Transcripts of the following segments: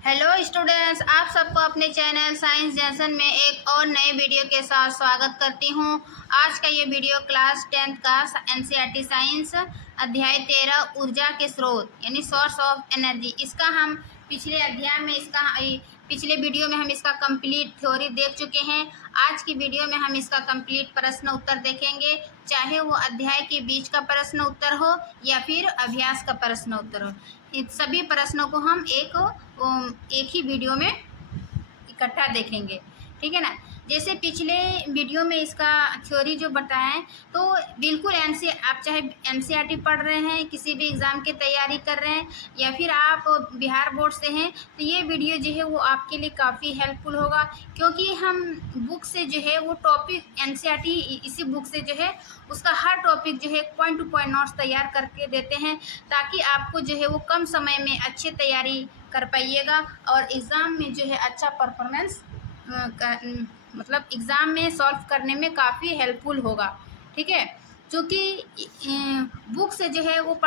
Hello students, आप सबको अपने चैनल साइंस जंक्शन में एक और नए वीडियो के साथ स्वागत करती हूं। आज का ये वीडियो क्लास 10th का एनसीईआरटी साइंस अध्याय 13 ऊर्जा के स्रोत यानी सोर्स ऑफ एनर्जी, इसका हम पिछले अध्याय में पिछले वीडियो में हम इसका कंप्लीट थ्योरी देख चुके हैं। आज की वीडियो में हम इसका कंप्लीट प्रश्न उत्तर देखेंगे, चाहे वो अध्याय के बीच का प्रश्न उत्तर हो या फिर अभ्यास का प्रश्न उत्तर हो। इन सभी प्रश्नों को हम एक ही वीडियो में इकट्ठा देखेंगे, ठीक है ना। जैसे पिछले वीडियो में इसका थ्योरी जो बताएं, तो बिल्कुल आप चाहे एनसीईआरटी पढ़ रहे हैं, किसी भी एग्ज़ाम की तैयारी कर रहे हैं या फिर आप बिहार बोर्ड से हैं, तो ये वीडियो जो है वो आपके लिए काफ़ी हेल्पफुल होगा, क्योंकि हम बुक से जो है वो टॉपिक एनसीईआरटी इसी बुक से जो है उसका हर टॉपिक जो है पॉइंट टू पॉइंट नोट्स तैयार करके देते हैं, ताकि आपको जो है वो कम समय में अच्छी तैयारी कर पाइएगा और एग्ज़ाम में जो है अच्छा परफॉर्मेंस मतलब एग्ज़ाम में सॉल्व करने में काफ़ी हेल्पफुल होगा, ठीक है। क्योंकि बुक से जो है वो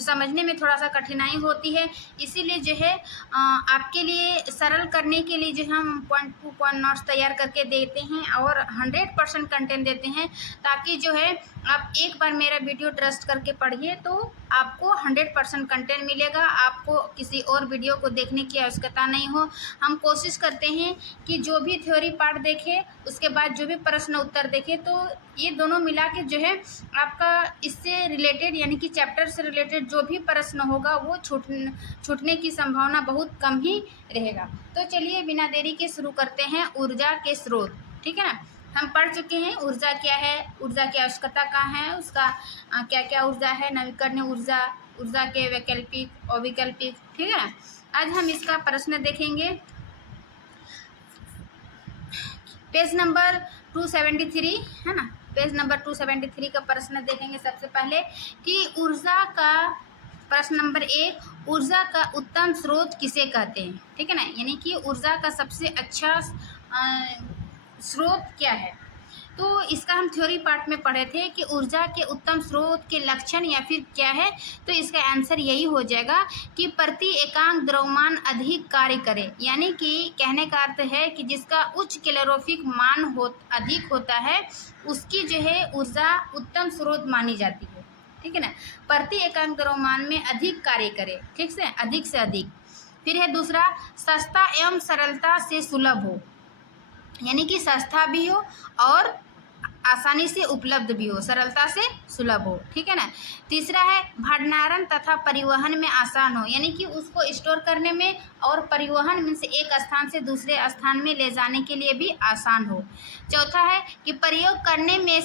समझने में थोड़ा सा कठिनाई होती है, इसीलिए जो है आपके लिए सरल करने के लिए जो हम पॉइंट टू पॉइंट नोट्स तैयार करके देते हैं और 100% कंटेंट देते हैं, ताकि जो है आप एक बार मेरा वीडियो ट्रस्ट करके पढ़िए तो आपको 100% कंटेंट मिलेगा, आपको किसी और वीडियो को देखने की आवश्यकता नहीं हो। हम कोशिश करते हैं कि जो भी थ्योरी पार्ट देखें उसके बाद जो भी प्रश्न उत्तर देखें, तो ये दोनों मिला के जो है आपका इससे रिलेटेड यानी कि चैप्टर से रिलेटेड जो भी प्रश्न होगा वो छूटने की संभावना बहुत कम ही रहेगा। तो चलिए बिना देरी के शुरू करते हैं ऊर्जा के स्रोत, ठीक है ना। हम पढ़ चुके हैं ऊर्जा क्या है, ऊर्जा की आवश्यकता कहाँ है, उसका क्या क्या ऊर्जा है, नवीकरणीय ऊर्जा, ऊर्जा के वैकल्पिक और विकल्पिक, ठीक है ना। आज हम इसका प्रश्न देखेंगे, पेज नंबर 273 है ना। पेज नंबर 273 का प्रश्न देखेंगे सबसे पहले कि ऊर्जा का प्रश्न नंबर 1, ऊर्जा का उत्तम स्रोत किसे कहते हैं, ठीक है ना। यानी कि ऊर्जा का सबसे अच्छा स्रोत क्या है। तो इसका हम थ्योरी पार्ट में पढ़े थे कि ऊर्जा के उत्तम स्रोत के लक्षण या फिर क्या है, तो इसका आंसर यही हो जाएगा कि प्रति एकांक द्रव्यमान अधिक कार्य करे, यानी कि कहने का अर्थ है कि जिसका उच्च कैलोरीफिक मान अधिक होता है उसकी जो है ऊर्जा उत्तम स्रोत मानी जाती है, ठीक है ना। प्रति एकांक द्रव्यमान में अधिक कार्य करे, ठीक से अधिक। फिर है दूसरा, सस्ता एवं सरलता से सुलभ हो, यानी कि सस्ता भी हो और आसानी से उपलब्ध भी हो, सरलता से सुलभ हो, ठीक है ना। तीसरा है भंडारण तथा परिवहन में आसान हो, यानी कि उसको स्टोर करने में और परिवहन में से एक स्थान से दूसरे स्थान में ले जाने के लिए भी आसान हो। चौथा है कि प्रयोग करने में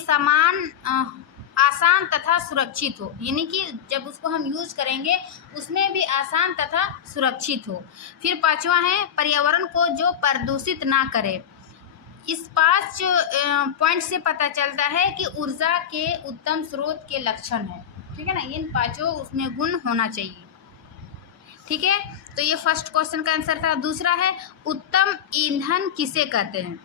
आसान तथा सुरक्षित हो, यानी कि जब उसको हम यूज करेंगे उसमें भी आसान तथा सुरक्षित हो। फिर पांचवा है पर्यावरण को जो प्रदूषित ना करे। इस 5 पॉइंट से पता चलता है कि ऊर्जा के उत्तम स्रोत के लक्षण है, ठीक है ना। इन 5 उसमें गुण होना चाहिए, ठीक है। तो ये फर्स्ट क्वेश्चन का आंसर था। दूसरा है उत्तम ईंधन किसे कहते हैं,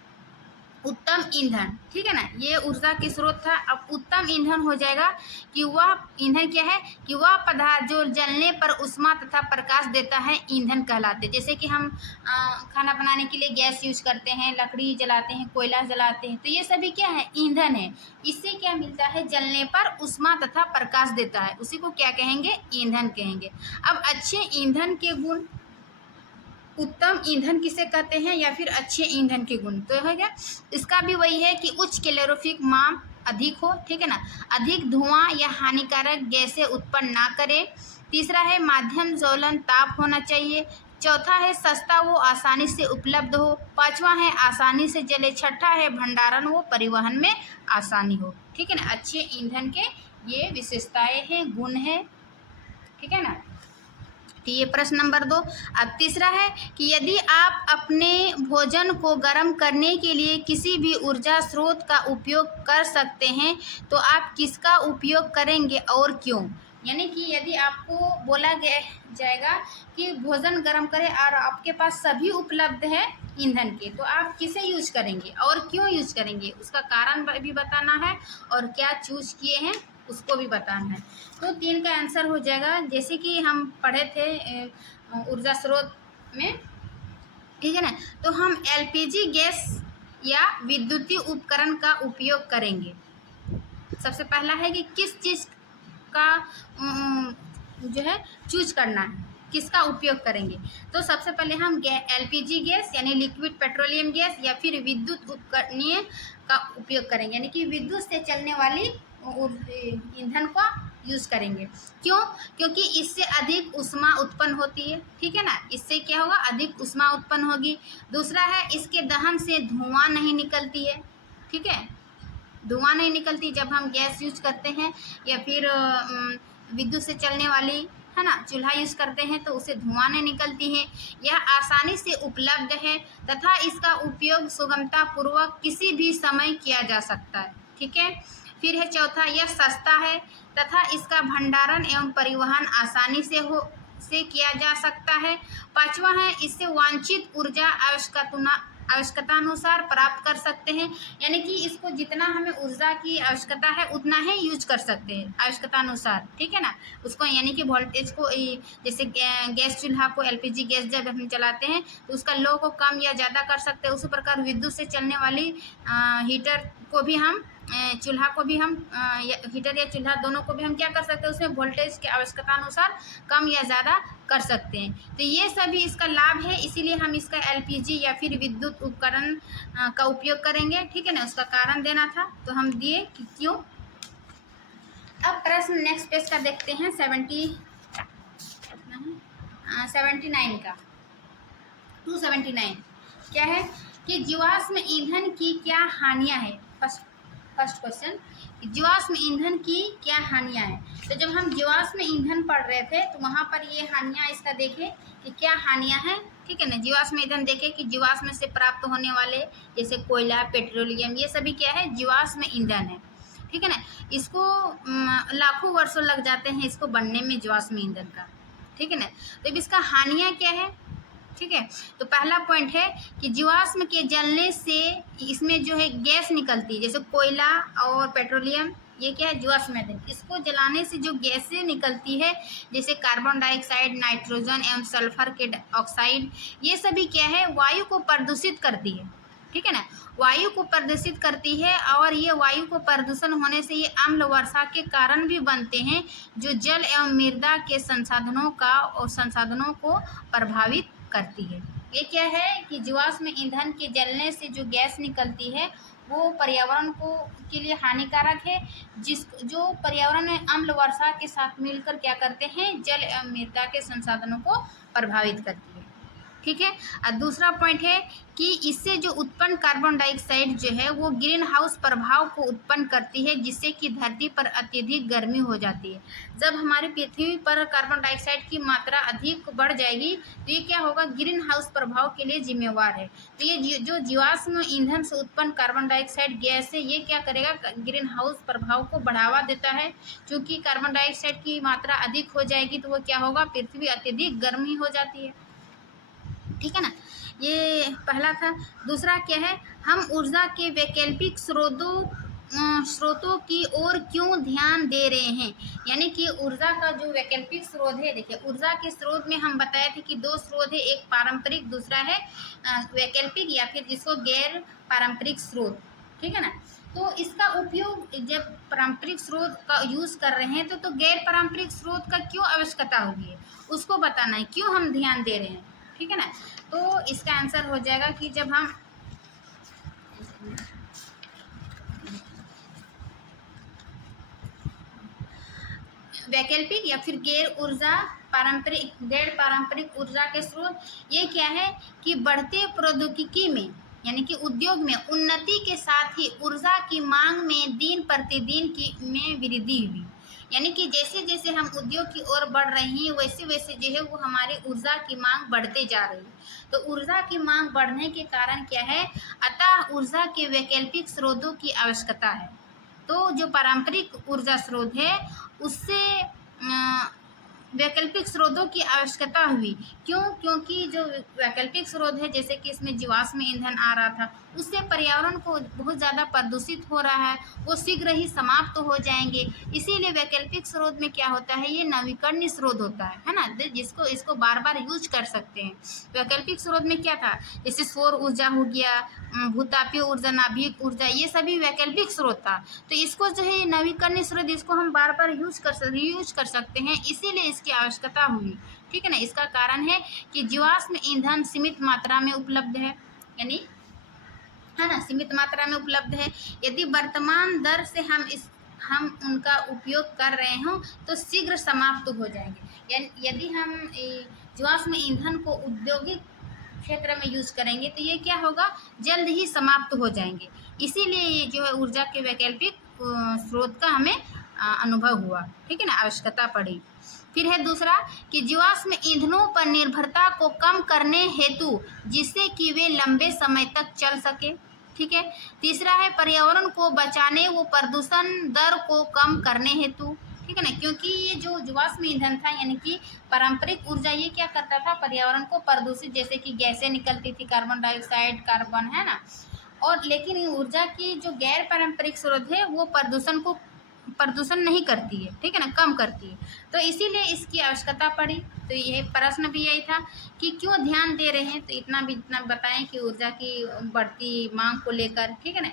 उत्तम ईंधन, ठीक है ना। ये ऊर्जा के स्रोत था। अब उत्तम ईंधन हो जाएगा कि वह ईंधन क्या है कि वह पदार्थ जो जलने पर उष्मा तथा प्रकाश देता है ईंधन कहलाते हैं। जैसे कि हम खाना बनाने के लिए गैस यूज करते हैं, लकड़ी जलाते हैं, कोयला जलाते हैं, तो ये सभी क्या है, ईंधन है। इससे क्या मिलता है, जलने पर उष्मा तथा प्रकाश देता है, उसी को क्या कहेंगे, ईंधन कहेंगे। अब अच्छे ईंधन के गुण, उत्तम ईंधन किसे कहते हैं या फिर अच्छे ईंधन के गुण, तो है क्या, इसका भी वही है कि उच्च कैलोरीफिक मान अधिक हो, ठीक है ना, अधिक धुआं या हानिकारक गैसें उत्पन्न ना करे। तीसरा है माध्यम ज्वलन ताप होना चाहिए। चौथा है सस्ता वो आसानी से उपलब्ध हो। पांचवा है आसानी से जले। छठा है भंडारण वो परिवहन में आसानी हो, ठीक है ना। अच्छे ईंधन के ये विशेषताएं हैं, गुण है, ठीक है ना। तो ये प्रश्न नंबर 2। अब तीसरा है कि यदि आप अपने भोजन को गर्म करने के लिए किसी भी ऊर्जा स्रोत का उपयोग कर सकते हैं तो आप किसका उपयोग करेंगे और क्यों। यानी कि यदि आपको बोला जाएगा कि भोजन गर्म करें और आपके पास सभी उपलब्ध है ईंधन के, तो आप किसे यूज करेंगे और क्यों यूज करेंगे, उसका कारण भी बताना है और क्या चूज किए हैं उसको भी बताना है। तो 3 का आंसर हो जाएगा, जैसे कि हम पढ़े थे ऊर्जा स्रोत में, ठीक है ना। तो हम एलपीजी गैस या विद्युतीय उपकरण का उपयोग करेंगे। सबसे पहला है कि किस चीज़ का जो है चूज करना है, किसका उपयोग करेंगे। तो सबसे पहले हम एलपीजी गैस यानी लिक्विड पेट्रोलियम गैस या फिर विद्युत उपकरणीय का उपयोग करेंगे, यानी कि विद्युत से चलने वाली ईंधन का यूज़ करेंगे। क्यों? क्योंकि इससे अधिक ऊष्मा उत्पन्न होती है, ठीक है ना। इससे क्या होगा, अधिक ऊष्मा उत्पन्न होगी। दूसरा है इसके दहन से धुआं नहीं निकलती है, ठीक है, धुआं नहीं निकलती जब हम गैस यूज करते हैं या फिर विद्युत से चलने वाली, है ना, चूल्हा यूज करते हैं तो उससे धुआं नहीं निकलती है। यह आसानी से उपलब्ध है तथा इसका उपयोग सुगमता पूर्वक किसी भी समय किया जा सकता है, ठीक है। फिर है चौथा, यह सस्ता है तथा इसका भंडारण एवं परिवहन आसानी से किया जा सकता है। पांचवा है इससे वांछित ऊर्जा आवश्यकतानुसार प्राप्त कर सकते हैं, यानी कि इसको जितना हमें ऊर्जा की आवश्यकता है उतना ही यूज कर सकते हैं आवश्यकतानुसार, ठीक है ना। उसको यानी कि वोल्टेज को जैसे गैस चूल्हा को एलपीजी गैस जब हम चलाते हैं तो उसका लो को कम या ज़्यादा कर सकते हैं। उसी प्रकार विद्युत से चलने वाली हीटर को भी हम चूल्हा को भी हम हीटर या चूल्हा दोनों को भी हम क्या कर सकते हैं, उसमें वोल्टेज के आवश्यकता अनुसार कम या ज़्यादा कर सकते हैं। तो ये सभी इसका लाभ है, इसीलिए हम इसका एलपीजी या फिर विद्युत उपकरण का उपयोग करेंगे, ठीक है ना। उसका कारण देना था तो हम दिए कि क्यों। अब प्रश्न नेक्स्ट पेज का देखते हैं 79 का 279 क्या है कि जीवाश्म ईंधन की क्या हानियां हैं। फर्स्ट क्वेश्चन, जीवाश्म ईंधन की क्या हानियां हैं। तो जब हम जीवाश्म ईंधन पढ़ रहे थे तो वहाँ पर ये हानियां इसका देखे कि क्या हानियां हैं, ठीक है ना। जीवाश्म ईंधन देखे कि जीवाश्म से प्राप्त होने वाले जैसे कोयला, पेट्रोलियम, ये सभी क्या है, जीवाश्म ईंधन है, ठीक है ना। इसको लाखों वर्षों लग जाते हैं इसको बनने में, जीवाश्म ईंधन का, ठीक है ना। तो अब इसका हानियां क्या है, ठीक है। तो पहला पॉइंट है कि जीवाश्म के जलने से इसमें जो है गैस निकलती है, जैसे कोयला और पेट्रोलियम, ये क्या है, जीवाश्म ईंधन। इसको जलाने से जो गैसें निकलती है जैसे कार्बन डाइऑक्साइड, नाइट्रोजन एवं सल्फर के ऑक्साइड, ये सभी क्या है, वायु को प्रदूषित करती है, ठीक है ना। वायु को प्रदूषित करती है और ये वायु को प्रदूषण होने से ये अम्ल वर्षा के कारण भी बनते हैं जो जल एवं मृदा के संसाधनों को प्रभावित करती है। ये क्या है कि जीवाश्म ईंधन के जलने से जो गैस निकलती है वो पर्यावरण को के लिए हानिकारक है, जो पर्यावरण में अम्ल वर्षा के साथ मिलकर क्या करते हैं, जल एवं मृदा के संसाधनों को प्रभावित करती है, ठीक है। और दूसरा पॉइंट है कि इससे जो उत्पन्न कार्बन डाइऑक्साइड जो है वो ग्रीन हाउस प्रभाव को उत्पन्न करती है जिससे कि धरती पर अत्यधिक गर्मी हो जाती है। जब हमारी पृथ्वी पर कार्बन डाइऑक्साइड की मात्रा अधिक बढ़ जाएगी तो ये क्या होगा, ग्रीन हाउस प्रभाव के लिए जिम्मेवार है। तो ये जो जीवाश्म ईंधन से उत्पन्न कार्बन डाइऑक्साइड गैस है ये क्या करेगा, ग्रीन हाउस प्रभाव को बढ़ावा देता है। क्योंकि कार्बन डाइऑक्साइड की मात्रा अधिक हो जाएगी तो वो क्या होगा, पृथ्वी अत्यधिक गर्मी हो जाती है, ठीक है ना। ये पहला था। दूसरा क्या है, हम ऊर्जा के वैकल्पिक स्रोतों की ओर क्यों ध्यान दे रहे हैं, यानी कि ऊर्जा का जो वैकल्पिक स्रोत है, देखिए ऊर्जा के स्रोत में हम बताए थे कि दो स्रोत है, एक पारंपरिक, दूसरा है वैकल्पिक या फिर जिसको गैर पारंपरिक स्रोत, ठीक है ना। तो इसका उपयोग जब पारंपरिक स्रोत का यूज़ कर रहे हैं तो गैर पारंपरिक स्रोत का क्यों आवश्यकता होगी उसको बताना है, क्यों हम ध्यान दे रहे हैं, ठीक है ना। तो इसका आंसर हो जाएगा कि जब हम वैकल्पिक या फिर गैर पारंपरिक ऊर्जा के स्रोत, ये क्या है कि बढ़ते प्रौद्योगिकी में यानी कि उद्योग में उन्नति के साथ ही ऊर्जा की मांग में दिन प्रतिदिन में वृद्धि हुई, यानी कि जैसे जैसे हम उद्योग की ओर बढ़ रहे हैं वैसे वैसे जो है वो हमारी ऊर्जा की मांग बढ़ते जा रही है। तो ऊर्जा की मांग बढ़ने के कारण क्या है, अतः ऊर्जा के वैकल्पिक स्रोतों की आवश्यकता है। तो जो पारंपरिक ऊर्जा स्रोत है उससे वैकल्पिक स्रोतों की आवश्यकता हुई। क्यों? क्योंकि जो वैकल्पिक स्रोत है, जैसे कि इसमें जीवाश्म ईंधन आ रहा था, उससे पर्यावरण को बहुत ज़्यादा प्रदूषित हो रहा है, वो शीघ्र ही समाप्त हो जाएंगे। इसीलिए वैकल्पिक स्रोत में क्या होता है, ये नवीकरणीय स्रोत होता है ना, जिसको इसको बार बार यूज कर सकते हैं। वैकल्पिक स्रोत में क्या था, जैसे सौर ऊर्जा हो गया, भूतापीय ऊर्जा, नाभिक ऊर्जा, ये सभी वैकल्पिक स्रोत था। तो इसको जो है नवीकरणीय स्रोत, इसको हम बार बार रीयूज कर सकते हैं, इसीलिए इसकी आवश्यकता हुई। ठीक है ना। इसका कारण है कि जीवाश्म ईंधन सीमित मात्रा में उपलब्ध है, यानी है ना, सीमित मात्रा में उपलब्ध है। यदि वर्तमान दर से हम उनका उपयोग कर रहे हों तो शीघ्र समाप्त हो जाएंगे। यदि हम जीवाश्म ईंधन को औद्योगिक क्षेत्र में यूज करेंगे तो ये क्या होगा, जल्द ही समाप्त हो जाएंगे। इसीलिए ये जो है ऊर्जा के वैकल्पिक स्रोत का हमें अनुभव हुआ। ठीक है ना, आवश्यकता पड़ी। फिर है दूसरा कि जीवाश्म ईंधनों पर निर्भरता को कम करने हेतु, जिससे कि वे लंबे समय तक चल सके। ठीक है। तीसरा है पर्यावरण को बचाने व प्रदूषण दर को कम करने हेतु। ठीक है ना, क्योंकि ये जो जीवाश्म ईंधन था, यानी कि पारंपरिक ऊर्जा, ये क्या करता था, पर्यावरण को प्रदूषित, जैसे कि गैसें निकलती थी, कार्बन डाइऑक्साइड, कार्बन, है ना। और लेकिन ऊर्जा की जो गैर पारंपरिक स्रोत है वो प्रदूषण नहीं करती है। ठीक है ना, कम करती है। तो इसीलिए इसकी आवश्यकता पड़ी। तो ये प्रश्न भी यही था कि क्यों ध्यान दे रहे हैं, तो इतना बताएं कि ऊर्जा की बढ़ती मांग को लेकर, ठीक है ना,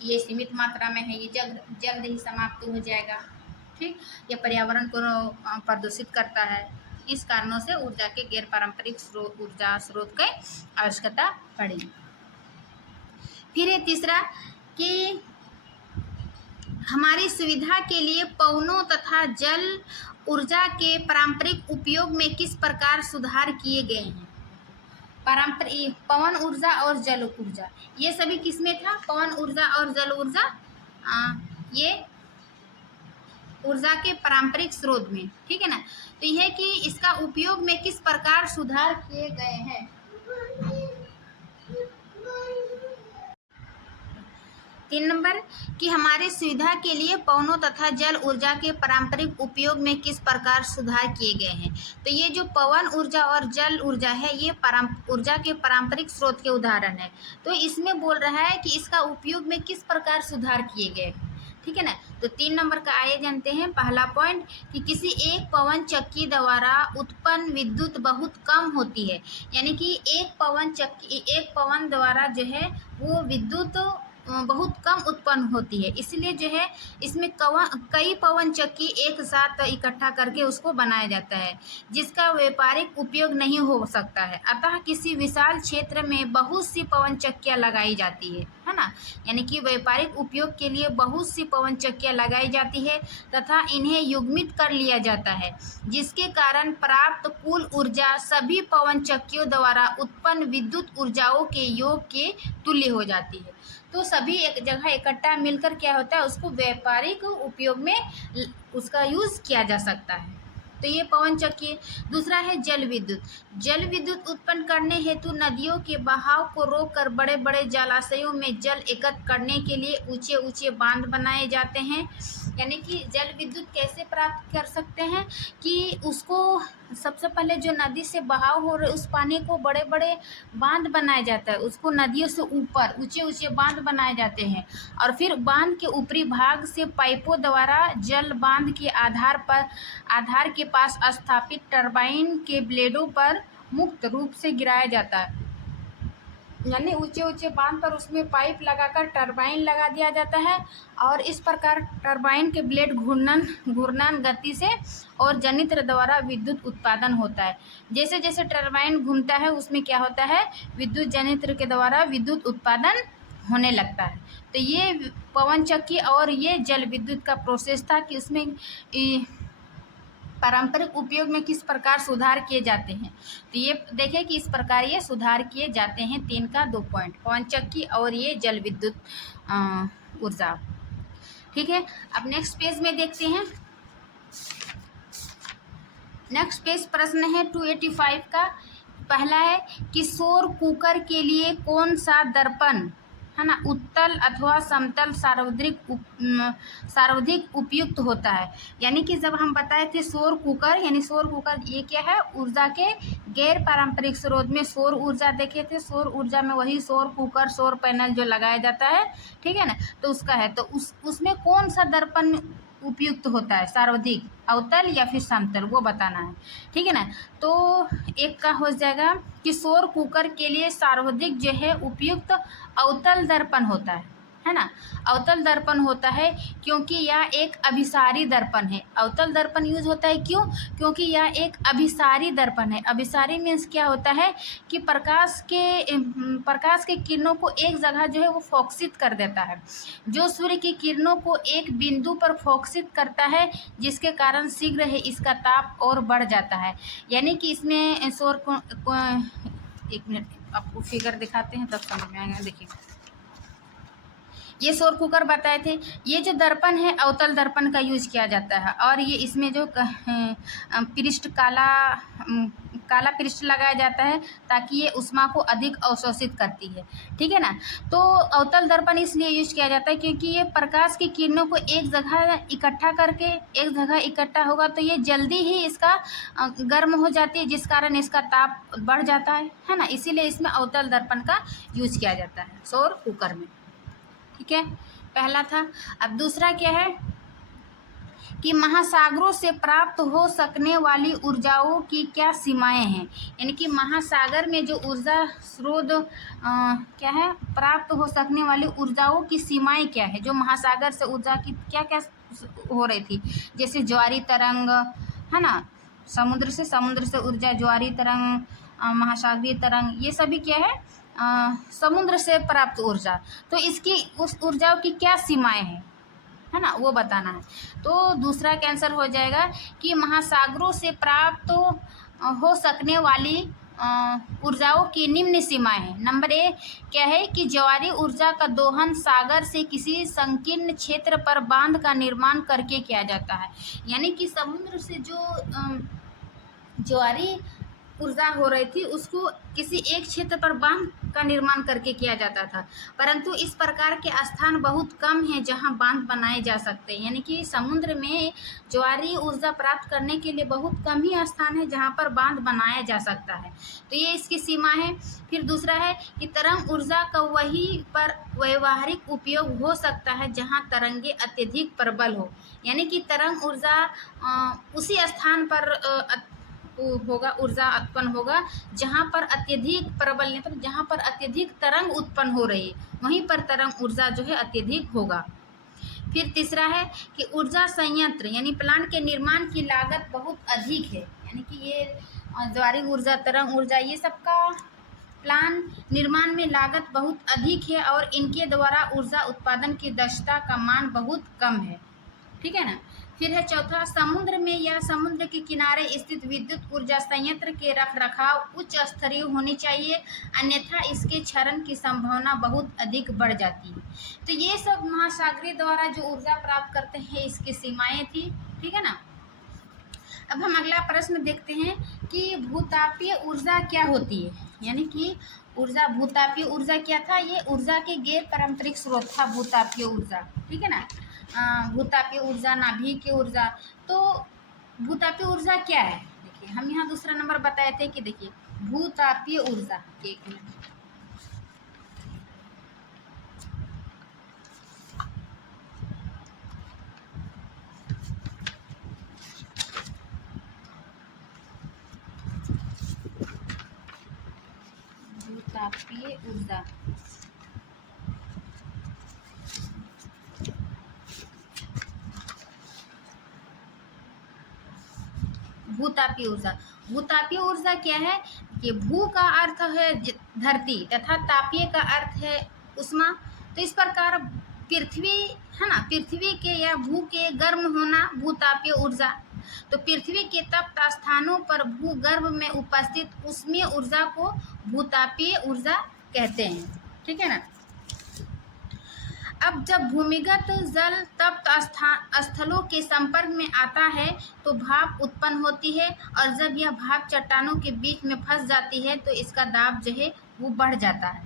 ये सीमित मात्रा में है, ये जल्द ही समाप्त हो जाएगा। ठीक, ये पर्यावरण को प्रदूषित करता है। इस कारणों से ऊर्जा के गैर पारंपरिक ऊर्जा स्रोत की आवश्यकता पड़ी। फिर है तीसरा कि हमारी सुविधा के लिए पवनों तथा जल ऊर्जा के पारंपरिक उपयोग में किस प्रकार सुधार किए गए हैं। पारंपरिक पवन ऊर्जा और जल ऊर्जा, ये सभी किसमें था, पवन ऊर्जा और जल ऊर्जा, ये ऊर्जा के पारंपरिक स्रोत में। ठीक है ना। तो यह कि इसका उपयोग में किस प्रकार सुधार किए गए हैं। 3 नंबर कि हमारी सुविधा के लिए पवनों तथा जल ऊर्जा के पारंपरिक उपयोग में किस प्रकार सुधार किए गए हैं। तो ये जो पवन ऊर्जा और जल ऊर्जा है, ये ऊर्जा के पारंपरिक स्रोत के उदाहरण है। तो इसमें बोल रहा है कि इसका उपयोग में किस प्रकार सुधार किए गए। ठीक है ना। तो 3 नंबर का आइए जानते हैं। पहला पॉइंट कि किसी एक पवन चक्की द्वारा उत्पन्न विद्युत बहुत कम होती है, यानी कि एक पवन द्वारा जो है वो विद्युत बहुत कम उत्पन्न होती है। इसलिए जो है इसमें कई पवन चक्की एक साथ इकट्ठा करके उसको बनाया जाता है, जिसका व्यापारिक उपयोग नहीं हो सकता है। अतः किसी विशाल क्षेत्र में बहुत सी पवन चक्कियाँ लगाई जाती है ना, यानी कि व्यापारिक उपयोग के लिए बहुत सी पवन चक्कियाँ लगाई जाती है तथा इन्हें युग्मित कर लिया जाता है, जिसके कारण प्राप्त कुल ऊर्जा सभी पवन चक्कियों द्वारा उत्पन्न विद्युत ऊर्जाओं के योग के तुल्य हो जाती है। तो सभी एक जगह इकट्ठा मिलकर क्या होता है, उसको व्यापारिक उपयोग में उसका यूज़ किया जा सकता है। तो ये पवन चक्की। दूसरा है जल विद्युत। जल विद्युत उत्पन्न करने हेतु नदियों के बहाव को रोककर बड़े बड़े जलाशयों में जल एकत्र करने के लिए ऊंचे ऊंचे बांध बनाए जाते हैं। यानी कि जल विद्युत कैसे प्राप्त कर सकते हैं कि उसको सबसे पहले जो नदी से बहाव हो रहे उस पानी को बड़े बड़े बांध बनाया जाता है, उसको नदियों से ऊपर ऊंचे ऊंचे बांध बनाए जाते हैं, और फिर बांध के ऊपरी भाग से पाइपों द्वारा जल बांध के आधार के पास स्थापित टरबाइन के ब्लेडों पर मुक्त रूप से गिराया जाता है। यानी ऊंचे ऊंचे बांध पर उसमें पाइप लगाकर टरबाइन लगा दिया जाता है, और इस प्रकार टरबाइन के ब्लेड घूर्णन गति से और जनित्र द्वारा विद्युत उत्पादन होता है। जैसे जैसे टरबाइन घूमता है उसमें क्या होता है, विद्युत जनित्र के द्वारा विद्युत उत्पादन होने लगता है। तो ये पवन चक्की और ये जल विद्युत का प्रोसेस था कि उसमें पारंपरिक उपयोग में किस प्रकार सुधार किए जाते हैं। तो ये देखें कि इस प्रकार ये सुधार किए जाते हैं। 3 का 2 पॉइंट, पवन चक्की और ये जल विद्युत ऊर्जा। ठीक है। अब नेक्स्ट पेज में देखते हैं। नेक्स्ट पेज प्रश्न है 285 का। पहला है कि सौर कुकर के लिए कौन सा दर्पण है ना, उत्तल अथवा समतल सर्वाधिक उपयुक्त होता है। यानी कि जब हम बताए थे सौर कुकर, यानी सौर कुकर ये क्या है, ऊर्जा के गैर पारंपरिक स्रोत में सौर ऊर्जा देखे थे। सौर ऊर्जा में वही सौर कुकर, सौर पैनल जो लगाया जाता है, ठीक है ना, तो उसका है। तो उसमें कौन सा दर्पण उपयुक्त होता है, सर्वाधिक, अवतल या फिर समतल, वो बताना है, ठीक है ना। तो एक का हो जाएगा कि सौर कुकर के लिए सर्वाधिक जो है उपयुक्त अवतल दर्पण होता है ना। अवतल दर्पण होता है क्योंकि यह एक अभिसारी दर्पण है। अवतल दर्पण यूज होता है क्यों? क्योंकि यह एक अभिसारी दर्पण है। अभिसारी मीन्स क्या होता है कि प्रकाश के किरणों को एक जगह जो है वो फोकसित कर देता है। जो सूर्य की किरणों को एक बिंदु पर फोकसित करता है, जिसके कारण शीघ्र ही इसका ताप और बढ़ जाता है। यानी कि इसमें सौर एक मिनट आपको फिगर दिखाते हैं तब समझ में आएगा। देखिए, ये सौर कुकर बताए थे। ये जो दर्पण है अवतल दर्पण का यूज किया जाता है, और ये इसमें जो पृष्ठ काला पृष्ठ लगाया जाता है ताकि ये ऊष्मा को अधिक अवशोषित करती है, ठीक है ना। तो अवतल दर्पण इसलिए यूज किया जाता है क्योंकि ये प्रकाश की किरणों को एक जगह इकट्ठा होगा तो ये जल्दी ही इसका गर्म हो जाती है, जिस कारण इसका ताप बढ़ जाता है ना। इसीलिए इसमें अवतल दर्पण का यूज किया जाता है सौर कुकर में, ठीक है। पहला था। अब दूसरा क्या है कि महासागरों से प्राप्त हो सकने वाली ऊर्जाओं की क्या सीमाएं हैं। यानी कि महासागर में जो ऊर्जा स्रोत क्या है, प्राप्त हो सकने वाली ऊर्जाओं की सीमाएं क्या है। जो महासागर से ऊर्जा की क्या क्या हो रही थी, जैसे ज्वारी तरंग, है ना, समुद्र से ऊर्जा, ज्वारी तरंग, महासागरीय तरंग, ये सभी क्या है, समुद्र से प्राप्त ऊर्जा। तो इसकी उस ऊर्जाओं की क्या सीमाएं हैं, है ना, वो बताना है। तो दूसरा कैंसर हो जाएगा कि महासागरों से प्राप्त हो सकने वाली ऊर्जाओं की निम्न सीमाएं हैं। नंबर 1 क्या है कि ज्वारी ऊर्जा का दोहन सागर से किसी संकीर्ण क्षेत्र पर बांध का निर्माण करके किया जाता है। यानी कि समुद्र से जो ज्वारी ऊर्जा हो रही थी उसको किसी एक क्षेत्र पर बांध का निर्माण करके किया जाता था, परंतु इस प्रकार के स्थान बहुत कम हैं जहां बांध बनाए जा सकते हैं। यानी कि समुद्र में ज्वारी ऊर्जा प्राप्त करने के लिए बहुत कम ही स्थान है जहां पर बांध बनाया जा सकता है। तो ये इसकी सीमा है। फिर दूसरा है कि तरंग ऊर्जा का वहीं पर व्यवहारिक उपयोग हो सकता है जहाँ तरंगे अत्यधिक प्रबल हो। यानी कि तरंग ऊर्जा उसी स्थान पर होगा, ऊर्जा उत्पन्न होगा जहाँ पर अत्यधिक प्रबल, मतलब जहाँ पर अत्यधिक तरंग उत्पन्न हो रही है वहीं पर तरंग ऊर्जा जो है अत्यधिक होगा। फिर तीसरा है कि ऊर्जा संयंत्र यानी प्लांट के निर्माण की लागत बहुत अधिक है। यानी कि ये ज्वारी ऊर्जा, तरंग ऊर्जा, ये सबका प्लान निर्माण में लागत बहुत अधिक है और इनके द्वारा ऊर्जा उत्पादन की दक्षता का मान बहुत कम है, ठीक है ना। फिर है चौथा, समुद्र में या समुद्र के किनारे स्थित विद्युत ऊर्जा संयंत्र के रखरखाव उच्च स्तरीय होनी चाहिए, अन्यथा इसके क्षरण की संभावना बहुत अधिक बढ़ जाती है। तो ये सब महासागरीय द्वारा जो ऊर्जा प्राप्त करते हैं इसकी सीमाएं थी, ठीक है ना। अब हम अगला प्रश्न देखते हैं कि भूतापीय ऊर्जा क्या होती है। यानी कि भूतापीय ऊर्जा क्या था, ये ऊर्जा के गैर पारंपरिक स्रोत था भूतापीय ऊर्जा, ठीक है ना। भूतापीय ऊर्जा, नाभिकीय ऊर्जा। तो भूतापीय ऊर्जा क्या है, देखिए हम यहाँ दूसरा नंबर बताए थे कि देखिए भूतापीय ऊर्जा, एक मिनट, भूतापीय ऊर्जा, भूतापीय ऊर्जा क्या है कि भू का अर्थ है धरती तथा तापीय का अर्थ है उष्मा। तो इस प्रकार पृथ्वी, है ना, पृथ्वी के या भू के गर्म होना भूतापीय ऊर्जा। तो पृथ्वी के तप्त स्थानों पर भूगर्भ में उपस्थित उष्मीय ऊर्जा को भूतापीय ऊर्जा कहते हैं, ठीक है ना। अब जब भूमिगत जल तप्त स्थलों के संपर्क में आता है तो भाप उत्पन्न होती है, और जब यह भाप चट्टानों के बीच में फंस जाती है तो इसका दाब जो है वो बढ़ जाता है,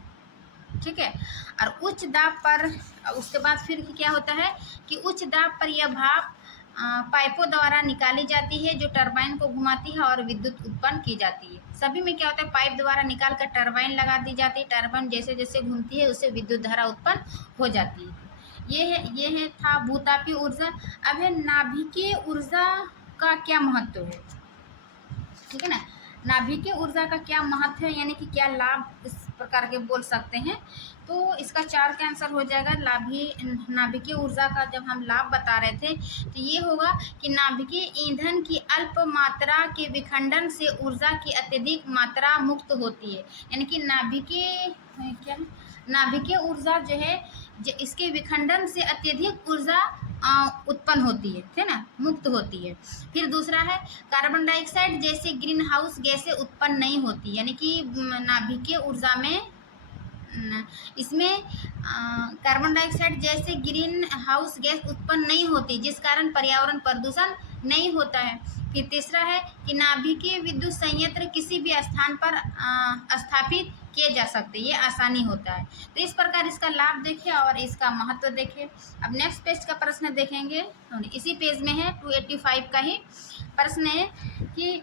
ठीक है। और उच्च दाब पर उसके बाद फिर क्या होता है कि उच्च दाब पर यह भाप पाइपों द्वारा निकाली जाती है जो टरबाइन को घुमाती है और विद्युत उत्पन्न की जाती है। सभी में क्या होता है, पाइप द्वारा निकाल कर टरबाइन लगा दी जाती है, टरबाइन जैसे जैसे घूमती है उससे विद्युत धारा उत्पन्न हो जाती है। ये है था भूतापीय ऊर्जा। अब है नाभिकीय ऊर्जा का क्या महत्व है, ठीक है ना। नाभिकीय ऊर्जा का क्या महत्व है, यानी कि क्या लाभ इस प्रकार के बोल सकते हैं। तो इसका 4 का आंसर हो जाएगा। नाभिकीय ऊर्जा का जब हम लाभ बता रहे थे तो ये होगा कि नाभिकीय ईंधन की अल्प मात्रा के विखंडन से ऊर्जा की अत्यधिक मात्रा मुक्त होती है। यानी कि नाभिकीय ऊर्जा जो है इसके विखंडन से अत्यधिक ऊर्जा उत्पन्न होती है, ठीक है ना, मुक्त होती है। फिर दूसरा है कार्बन डाइऑक्साइड जैसे ग्रीन हाउस गैसें उत्पन्न नहीं होती, यानी कि नाभिकीय ऊर्जा में इसमें कार्बन डाइऑक्साइड जैसे ग्रीन हाउस गैस उत्पन्न नहीं होती, जिस कारण पर्यावरण प्रदूषण नहीं होता है। फिर तीसरा है कि नाभिकीय विद्युत संयंत्र किसी भी स्थान पर स्थापित किए जा सकते, ये आसानी होता है। तो इस प्रकार इसका लाभ देखिए और इसका महत्व देखिए। अब नेक्स्ट पेज का प्रश्न देखेंगे, इसी पेज में है 285 का ही प्रश्न है कि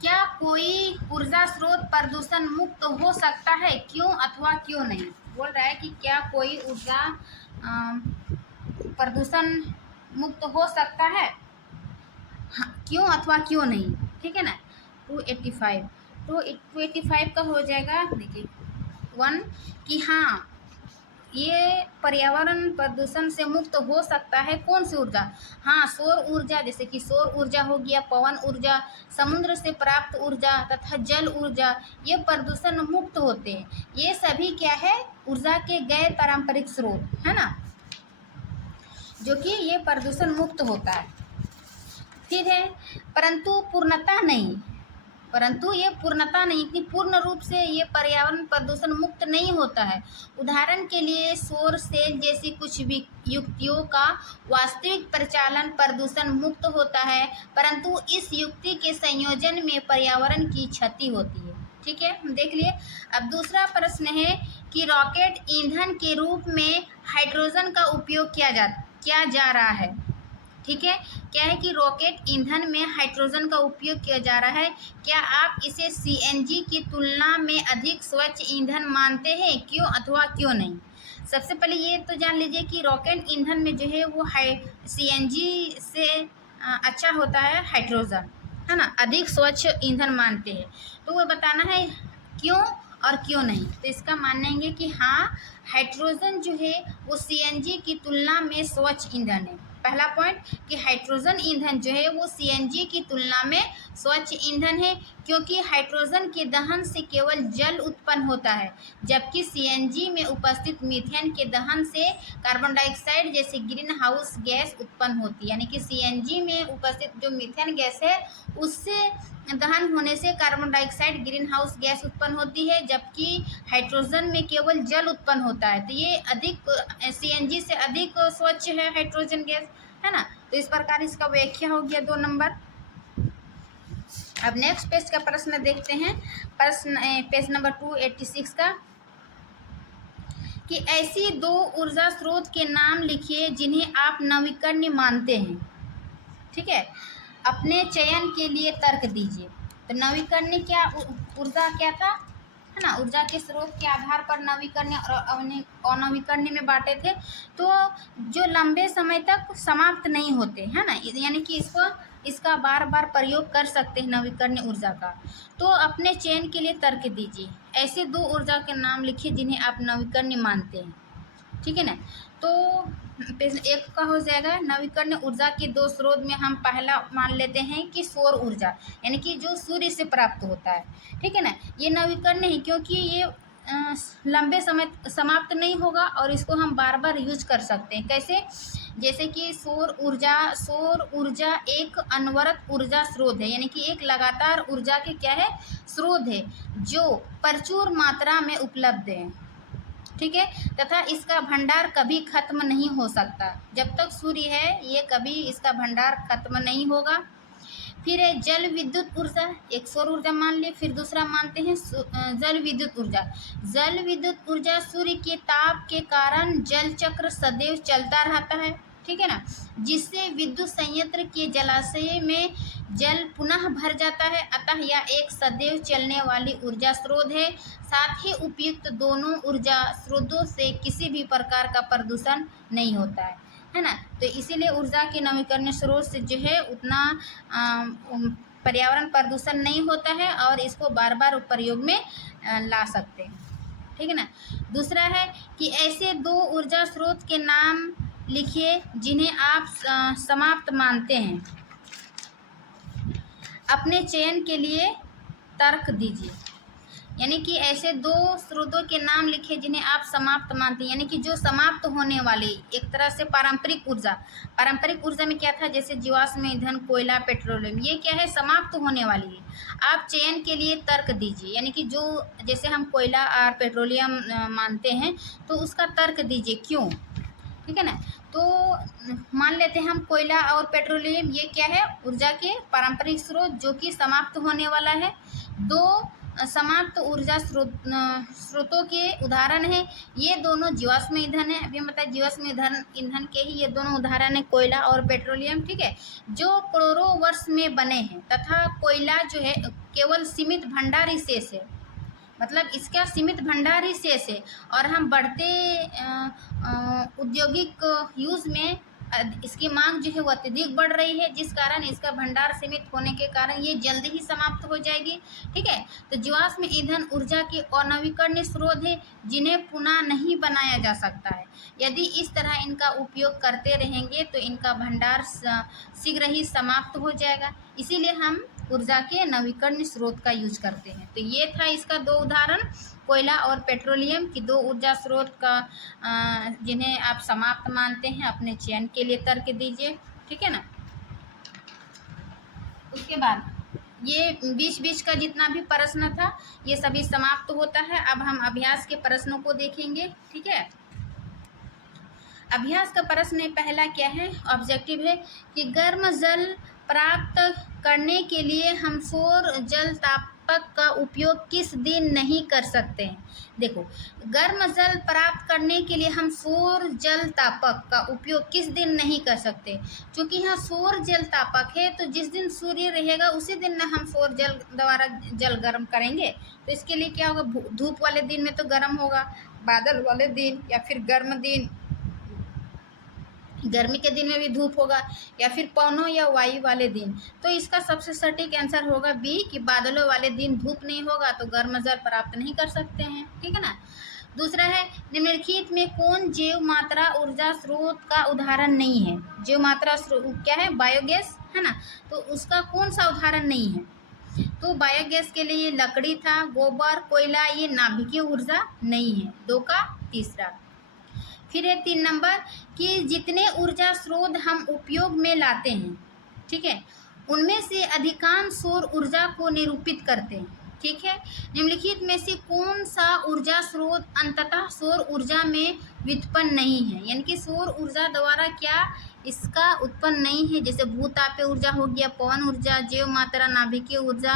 क्या कोई ऊर्जा स्रोत प्रदूषण मुक्त हो सकता है, क्यों अथवा क्यों नहीं। बोल रहा है कि क्या कोई ऊर्जा प्रदूषण मुक्त हो सकता है, हाँ, क्यों अथवा क्यों नहीं, ठीक है ना। 285 का हो जाएगा, देखिए 1 कि हाँ ये पर्यावरण प्रदूषण से मुक्त हो सकता है। कौन सी ऊर्जा, हाँ सौर ऊर्जा, जैसे कि सौर ऊर्जा हो गया, पवन ऊर्जा, समुद्र से प्राप्त ऊर्जा तथा जल ऊर्जा, ये प्रदूषण मुक्त होते हैं। ये सभी क्या है, ऊर्जा के गैर पारंपरिक स्रोत है ना, जो कि ये प्रदूषण मुक्त होता है। फिर है परंतु ये पूर्णता नहीं कि पूर्ण रूप से ये पर्यावरण प्रदूषण मुक्त नहीं होता है। उदाहरण के लिए सौर सेल जैसी कुछ युक्तियों का वास्तविक प्रचालन प्रदूषण मुक्त होता है, परंतु इस युक्ति के संयोजन में पर्यावरण की क्षति होती है। ठीक है, देख लिए। अब दूसरा प्रश्न है कि रॉकेट ईंधन के रूप में हाइड्रोजन का उपयोग किया जा रहा है। ठीक है, क्या है कि रॉकेट ईंधन में हाइड्रोजन का उपयोग किया जा रहा है। क्या आप इसे सीएनजी की तुलना में अधिक स्वच्छ ईंधन मानते हैं, क्यों अथवा क्यों नहीं। सबसे पहले ये तो जान लीजिए कि रॉकेट ईंधन में जो है वो सीएनजी से अच्छा होता है हाइड्रोजन, है ना, अधिक स्वच्छ ईंधन मानते हैं। तो वो बताना है क्यों और क्यों नहीं। तो इसका मानेंगे कि हाँ हाइड्रोजन जो है वो सीएनजी की तुलना में स्वच्छ ईंधन है। पहला पॉइंट कि हाइड्रोजन ईंधन जो है वो सीएनजी की तुलना में स्वच्छ ईंधन है, क्योंकि हाइड्रोजन के दहन से केवल जल उत्पन्न होता है, जबकि सीएनजी में उपस्थित मीथेन के दहन से कार्बन डाइऑक्साइड जैसे ग्रीन हाउस गैस उत्पन्न होती है। यानी कि सीएनजी में उपस्थित जो मीथेन गैस है उससे दहन होने से carbon dioxide green house gas उत्पन्न होती है, जबकि हाइड्रोजन में केवल जल उत्पन्न होता है। तो ये अधिक सीएनजी से अधिक स्वच्छ है हाइड्रोजन गैस, है ना। तो इस प्रकार इसका व्याख्या हो गया 2 नंबर। अब नेक्स्ट पेज का प्रश्न देखते हैं, पेज नंबर 286 का कि ऐसी 2 ऊर्जा स्रोत के नाम लिखिए जिन्हें आप नवीकरणीय मानते हैं। ठीक है, अपने चयन के लिए तर्क दीजिए। तो नवीकरणीय क्या ऊर्जा क्या था, है ना, ऊर्जा के स्रोत के आधार पर नवीकरणीय और अनवीकरणीय में बांटे थे। तो जो लंबे समय तक समाप्त नहीं होते, है ना, यानी कि इसका बार बार प्रयोग कर सकते हैं नवीकरणीय ऊर्जा का। तो अपने चयन के लिए तर्क दीजिए। ऐसे 2 ऊर्जा के नाम लिखिए जिन्हें आप नवीकरणीय मानते हैं। ठीक है ना। तो पेज 1 का हो जाएगा नवीकरणीय ऊर्जा के 2 स्रोत में हम पहला मान लेते हैं कि सौर ऊर्जा, यानी कि जो सूर्य से प्राप्त होता है। ठीक है ना, ये नवीकरणीय है क्योंकि ये लंबे समय समाप्त नहीं होगा और इसको हम बार बार यूज कर सकते हैं। कैसे, जैसे कि सौर ऊर्जा एक अनवरत ऊर्जा स्रोत है, यानी कि एक लगातार ऊर्जा के क्या है, स्रोत है जो प्रचुर मात्रा में उपलब्ध है। ठीक है, तथा इसका भंडार कभी खत्म नहीं हो सकता। जब तक सूर्य है ये कभी इसका भंडार खत्म नहीं होगा। फिर है जल विद्युत ऊर्जा, एक सौर ऊर्जा मान लिए। फिर दूसरा मानते हैं जल विद्युत ऊर्जा। जल विद्युत ऊर्जा सूर्य के ताप के कारण जल चक्र सदैव चलता रहता है, ठीक है ना, जिससे विद्युत संयंत्र के जलाशय में जल पुनः भर जाता है। अतः यह एक सदैव चलने वाली ऊर्जा स्रोत है। साथ ही उपयुक्त दोनों ऊर्जा स्रोतों से किसी भी प्रकार का प्रदूषण नहीं होता है ना। तो इसीलिए ऊर्जा के नवीकरणीय स्रोत से जो है उतना पर्यावरण प्रदूषण नहीं होता है और इसको बार बार प्रयोग में ला सकते हैं, ठीक है ना। दूसरा है कि ऐसे दो ऊर्जा स्रोत के नाम लिखिए जिन्हें आप समाप्त मानते हैं। अपने चयन के लिए तर्क दीजिए। यानी कि ऐसे दो स्रोतों के नाम लिखे जिन्हें आप समाप्त मानते हैं, यानी कि जो समाप्त होने वाली एक तरह से पारंपरिक ऊर्जा। पारंपरिक ऊर्जा में क्या था, जैसे जीवाश्म ईंधन, कोयला, पेट्रोलियम, ये क्या है, समाप्त होने वाली है। आप चयन के लिए तर्क दीजिए, यानी कि जो जैसे हम कोयला और पेट्रोलियम मानते हैं तो उसका तर्क दीजिए क्यों, ठीक है ना। तो मान लेते हैं हम कोयला और पेट्रोलियम ये क्या है, ऊर्जा के पारंपरिक स्रोत जो कि समाप्त होने वाला है। दो समाप्त ऊर्जा स्रोतों के उदाहरण है, ये दोनों जीवाश्म ईंधन है। अभी हम बताए जीवाश्म ईंधन के ही ये दोनों उदाहरण है, कोयला और पेट्रोलियम, ठीक है, जो करोड़ों वर्ष में बने हैं। तथा कोयला जो है केवल सीमित भंडार शेष है, मतलब इसका सीमित भंडार ही शेष है। और हम बढ़ते औद्योगिक यूज़ में इसकी मांग जो है वो अत्यधिक बढ़ रही है, जिस कारण इसका भंडार सीमित होने के कारण ये जल्दी ही समाप्त हो जाएगी, ठीक है। तो जीवाश्म ईंधन ऊर्जा के अनवीकरणीय स्रोत है जिन्हें पुनः नहीं बनाया जा सकता है। यदि इस तरह इनका उपयोग करते रहेंगे तो इनका भंडार शीघ्र ही समाप्त हो जाएगा। इसीलिए हम ऊर्जा के नवीकरणीय स्रोत का यूज करते हैं। तो ये था इसका दो उदाहरण, कोयला और पेट्रोलियम की दो ऊर्जा स्रोत का जिन्हें आप समाप्त मानते हैं। अपने चयन के लिए तर्क दीजिए, ठीक है ना। उसके बाद ये बीच बीच का जितना भी प्रश्न था ये सभी समाप्त होता है। अब हम अभ्यास के प्रश्नों को देखेंगे, ठीक है। अभ्यास का प्रश्न पहला क्या है, ऑब्जेक्टिव है कि गर्म जल प्राप्त करने के लिए हम सौर जल तापक का उपयोग किस दिन नहीं कर सकते हैं। देखो, गर्म जल प्राप्त करने के लिए हम सौर जल तापक का उपयोग किस दिन नहीं कर सकते, क्योंकि यहाँ सौर जल तापक है तो जिस दिन सूर्य रहेगा उसी दिन ना हम सौर जल द्वारा जल गर्म करेंगे। तो इसके लिए क्या होगा, धूप वाले दिन में तो गर्म होगा, बादल वाले दिन या फिर गर्म दिन, गर्मी के दिन में भी धूप होगा, या फिर पवनों या वायु वाले दिन। तो इसका सबसे सटीक आंसर होगा बी कि बादलों वाले दिन धूप नहीं होगा तो गर्म जल प्राप्त नहीं कर सकते हैं, ठीक है ना। दूसरा है निम्नलिखित में कौन जैव मात्रा ऊर्जा स्रोत का उदाहरण नहीं है। जैव मात्रा स्रोत क्या है, बायोगैस है ना, तो उसका कौन सा उदाहरण नहीं है। तो बायोगैस के लिए लकड़ी था, गोबर, कोयला, ये नाभिकीय ऊर्जा नहीं है, दो का तीसरा। फिर है 3 नंबर कि जितने ऊर्जा स्रोत हम उपयोग में लाते हैं, ठीक है, उनमें से अधिकांश सौर ऊर्जा को निरूपित करते हैं, ठीक है। निम्नलिखित में से कौन सा ऊर्जा स्रोत अंततः सौर ऊर्जा में व्युत्पन्न नहीं है, यानी कि सौर ऊर्जा द्वारा क्या इसका उत्पन्न नहीं है। जैसे भूतापीय ऊर्जा हो गया, पवन ऊर्जा, जैव मात्रा, नाभिकीय ऊर्जा,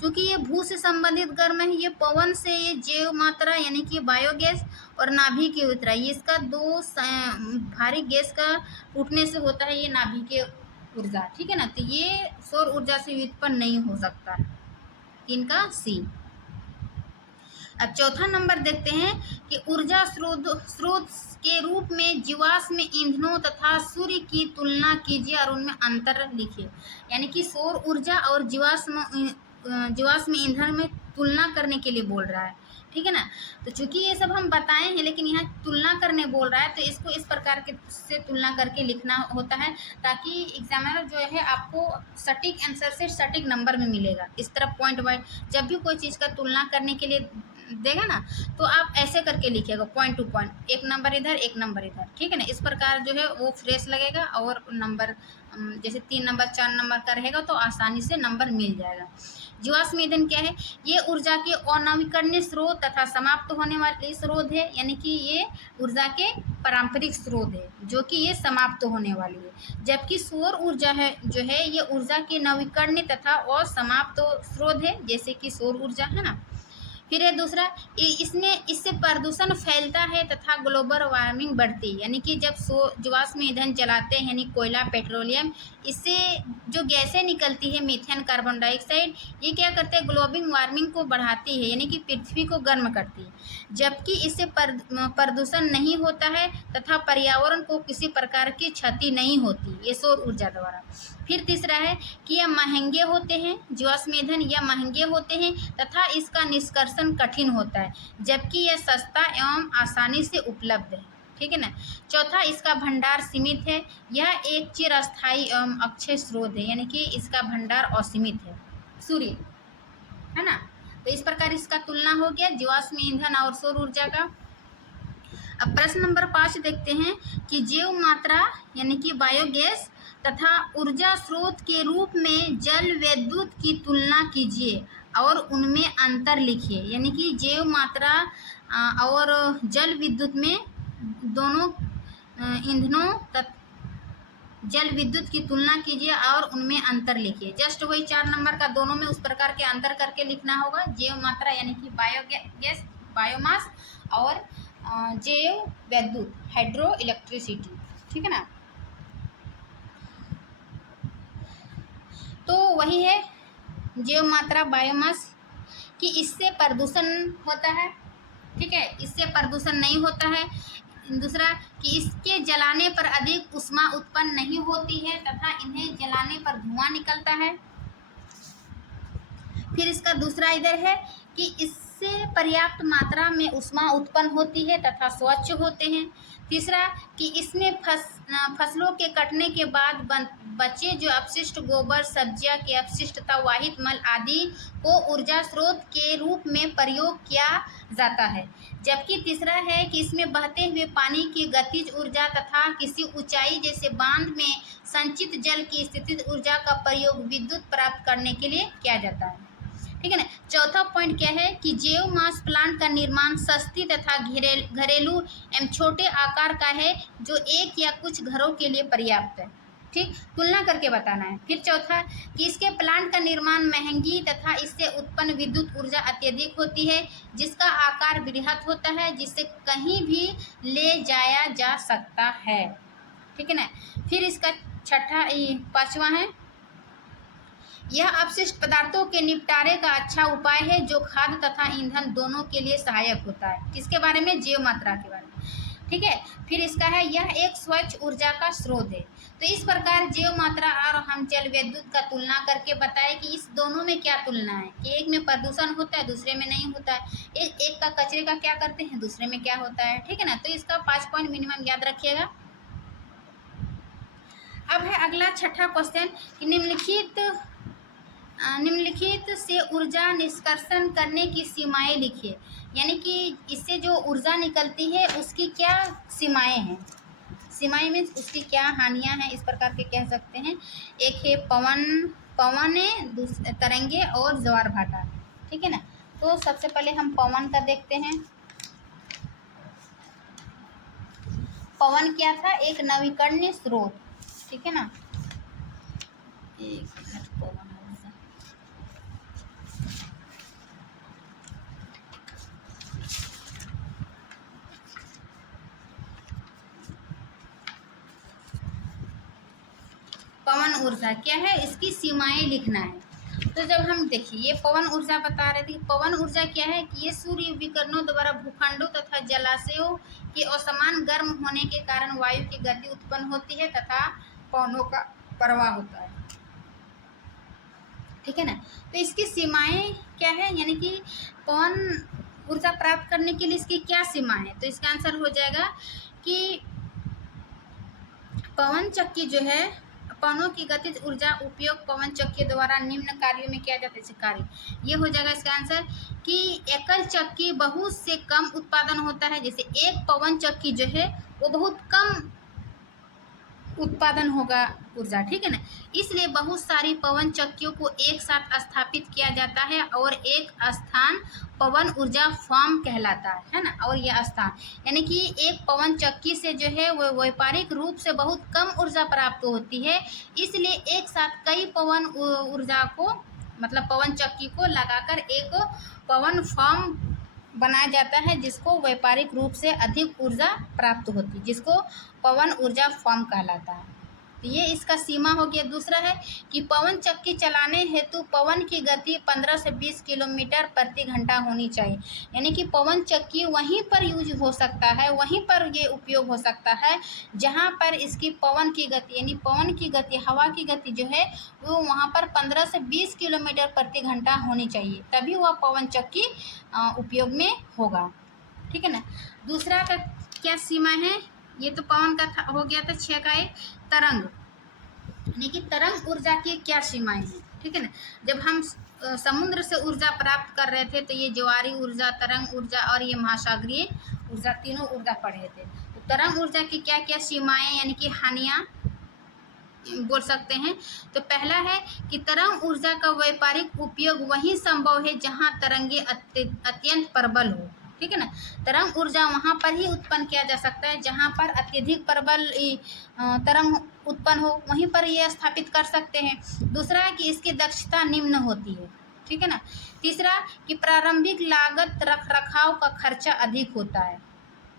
क्योंकि ये भू से संबंधित गर्म है, ये पवन से, ये जैव मात्रा यानी कि बायोगैस, और नाभिकीय ऊर्जा ये इसका दो भारी गैस का टूटने से होता है, ये नाभिकीय ऊर्जा, ठीक है ना। तो ये सौर ऊर्जा से व्युत्पन्न नहीं हो सकता, 3 का सी। अब चौथा नंबर देखते हैं कि ऊर्जा स्रोत के रूप में जीवाश्म ईंधनों तथा सूर्य की तुलना कीजिए और उनमें अंतर लिखिए। यानी कि सौर ऊर्जा और जीवाश्म ईंधन में तुलना करने के लिए बोल रहा है, ठीक है ना। तो चूंकि ये सब हम बताए हैं लेकिन यहाँ तुलना करने बोल रहा है तो इसको इस प्रकार के से तुलना करके लिखना होता है ताकि एग्जामिनर जो है आपको सटीक आंसर से सटीक नंबर में मिलेगा। इस तरह पॉइंट वाइज जब भी कोई चीज़ का तुलना करने के लिए देगा ना, तो आप ऐसे करके लिखिएगा पॉइंट टू पॉइंट, एक नंबर इधर एक नंबर इधर, ठीक है ना। इस प्रकार जो है वो फ्रेश लगेगा और नंबर जैसे 3 नंबर 4 नंबर का रहेगा तो आसानी से नंबर मिल जाएगा। जीवाश्म ईंधन क्या है? ये ऊर्जा के अनवीकरणीय स्रोत तथा समाप्त होने वाले स्रोत है, यानी कि ये ऊर्जा के पारंपरिक स्रोत है जो कि ये समाप्त होने वाली है। जबकि सौर ऊर्जा है जो है ये ऊर्जा के नवीकरणीय तथा असमाप्त स्रोत है, जैसे कि सौर ऊर्जा है ना। फिर है दूसरा, इससे प्रदूषण फैलता है तथा ग्लोबल वार्मिंग बढ़ती है, यानी कि जब जीवाश्म ईंधन जलाते हैं यानी कोयला पेट्रोलियम, इससे जो गैसें निकलती है मीथेन कार्बन डाइऑक्साइड, ये क्या करते हैं ग्लोबल वार्मिंग को बढ़ाती है, यानी कि पृथ्वी को गर्म करती है। जबकि इससे प्रदूषण नहीं होता है तथा पर्यावरण को किसी प्रकार की क्षति नहीं होती ये सौर ऊर्जा द्वारा। फिर तीसरा है कि यह महंगे होते हैं, जीवाश्म ईंधन यह महंगे होते हैं तथा इसका निष्कर्षण कठिन होता है, जबकि यह सस्ता एवं आसानी से उपलब्ध है, ठीक है ना। चौथा, इसका भंडार सीमित है, यह एक चिरस्थायी एवं अक्षय स्रोत है, यानी कि इसका भंडार असीमित है, सूर्य है ना। तो इस प्रकार इसका तुलना हो गया जीवाश्म ईंधन और सौर ऊर्जा का। अब प्रश्न नंबर 5 देखते हैं कि जैव मात्रा यानी कि बायोगैस तथा ऊर्जा स्रोत के रूप में जल विद्युत की तुलना कीजिए और उनमें अंतर लिखिए, यानी कि जैव मात्रा और जल विद्युत में दोनों ईंधनों जल विद्युत की तुलना कीजिए और उनमें अंतर लिखिए। जस्ट वही 4 नंबर का दोनों में उस प्रकार के अंतर करके लिखना होगा। जैव मात्रा यानी कि बायोगैस बायोमास और जैव विद्युत हाइड्रो इलेक्ट्रिसिटी, ठीक है ना। तो वही है जैव मात्रा बायोमास कि इससे प्रदूषण होता है, ठीक है, इससे प्रदूषण नहीं होता है। दूसरा कि इसके जलाने पर अधिक ऊष्मा उत्पन्न नहीं होती है तथा इन्हें जलाने पर धुआं निकलता है। फिर इसका दूसरा इधर है कि इससे पर्याप्त मात्रा में ऊष्मा उत्पन्न होती है तथा स्वच्छ होते हैं। तीसरा कि इसमें फसलों के कटने के बाद बचे जो अपशिष्ट गोबर सब्जियां के अपशिष्ट तथा वाहित मल आदि को ऊर्जा स्रोत के रूप में प्रयोग किया जाता है। जबकि तीसरा है कि इसमें बहते हुए पानी की गतिज ऊर्जा तथा किसी ऊंचाई जैसे बांध में संचित जल की स्थितिज ऊर्जा का प्रयोग विद्युत प्राप्त करने के लिए किया जाता है, ठीक है ना। चौथा पॉइंट क्या है कि जैव मास प्लांट का निर्माण सस्ती तथा घरेलू एवं छोटे आकार का है जो एक या कुछ घरों के लिए पर्याप्त है, ठीक, तुलना करके बताना है। फिर चौथा कि इसके प्लांट का निर्माण महंगी तथा इससे उत्पन्न विद्युत ऊर्जा अत्यधिक होती है जिसका आकार बृहत होता है जिसे कहीं भी ले जाया जा सकता है, ठीक है ना। फिर इसका पांचवा है यह अपशिष्ट पदार्थों के निपटारे का अच्छा उपाय है जो खाद्य तथा ईंधन दोनों के लिए सहायक होता है। किसके बारे में? जैव मात्रा के बारे में, ठीक है। फिर इसका है यह एक स्वच्छ ऊर्जा का स्रोत है। तो इस प्रकार जैव मात्रा और हम जल विद्युत का तुलना करके बताए कि इस दोनों में क्या तुलना है कि एक में प्रदूषण होता है दूसरे में नहीं होता है, एक का कचरे का क्या करते हैं दूसरे में क्या होता है, ठीक है ना। तो इसका 5 पॉइंट मिनिमम याद रखिएगा। अब है अगला छठा क्वेश्चन कि निम्नलिखित से ऊर्जा निष्कर्षण करने की सीमाएं लिखिए, यानी कि इससे जो ऊर्जा निकलती है उसकी क्या सीमाएं हैं। सीमाएं में उसकी क्या हानियां हैं, इस प्रकार के कह सकते हैं। एक है पवन तरंगे और ज्वार भाटा, ठीक है ना। तो सबसे पहले हम पवन का देखते हैं। पवन क्या था? एक नवीकरणीय स्रोत, ठीक है ना। एक पवन पवन ऊर्जा क्या है, इसकी सीमाएं लिखना है। तो जब हम देखिए ये पवन ऊर्जा बता रहे थे, पवन ऊर्जा क्या है कि ये सूर्य विकिरणों द्वारा भूखंडों तथा जलाशयों के असमान गर्म होने के कारण वायु की गति उत्पन्न होती है तथा पवनों का प्रवाह होता है, ठीक है ना। तो इसकी सीमाएं क्या है, यानी कि पवन ऊर्जा प्राप्त करने के लिए इसकी क्या सीमा है। तो इसका आंसर हो जाएगा कि पवन कणों की गतिज ऊर्जा उपयोग पवन चक्की द्वारा निम्न कार्यों में किया जाता है। कार्य ये हो जाएगा इसका आंसर कि एकल चक्की बहुत से कम उत्पादन होता है। जैसे एक पवन चक्की जो है वो बहुत कम उत्पादन होगा ऊर्जा, ठीक है ना। इसलिए बहुत सारी पवन चक्कियों को एक साथ स्थापित किया जाता है और एक स्थान पवन ऊर्जा फार्म कहलाता है ना। और यह स्थान यानी कि एक पवन चक्की से जो है वो व्यापारिक रूप से बहुत कम ऊर्जा प्राप्त होती है, इसलिए एक साथ कई पवन ऊर्जा को मतलब पवन चक्की को लगाकर एक पवन फार्म बनाया जाता है जिसको व्यापारिक रूप से अधिक ऊर्जा प्राप्त होती है, जिसको पवन ऊर्जा फार्म कहलाता है। तो ये इसका सीमा हो गया। दूसरा है कि पवन चक्की चलाने हेतु पवन की गति 15 से 20 किलोमीटर प्रति घंटा होनी चाहिए। यानी कि पवन चक्की वहीं पर यूज हो सकता है, वहीं पर ये उपयोग हो सकता है जहाँ पर इसकी पवन की गति यानी पवन की गति हवा की गति जो है वो वहाँ पर 15 से 20 किलोमीटर प्रति घंटा होनी चाहिए, तभी वह पवन चक्की उपयोग में होगा, ठीक है ना। दूसरा का क्या सीमा है, ये तो पवन का हो गया था। 6 का एक तरंग यानी कि तरंग ऊर्जा की क्या सीमाएं हैं, ठीक है ना। जब हम समुद्र से ऊर्जा प्राप्त कर रहे थे तो ये ज्वारी ऊर्जा, तरंग ऊर्जा और ये महासागरीय ऊर्जा तीनों ऊर्जा पढ़े थे। तो तरंग ऊर्जा की क्या क्या सीमाएं यानी कि हानियाँ बोल सकते हैं। तो पहला है कि तरंग ऊर्जा का व्यापारिक उपयोग वहीं संभव है जहां तरंगे अत्यंत प्रबल हो, ठीक है ना। तरंग ऊर्जा वहां पर ही उत्पन्न किया जा सकता है जहां पर अत्यधिक प्रबल तरंग उत्पन्न हो, वहीं पर ये स्थापित कर सकते हैं। दूसरा है कि इसकी दक्षता निम्न होती है, ठीक है ना। तीसरा कि प्रारंभिक लागत रख रखाव का खर्चा अधिक होता है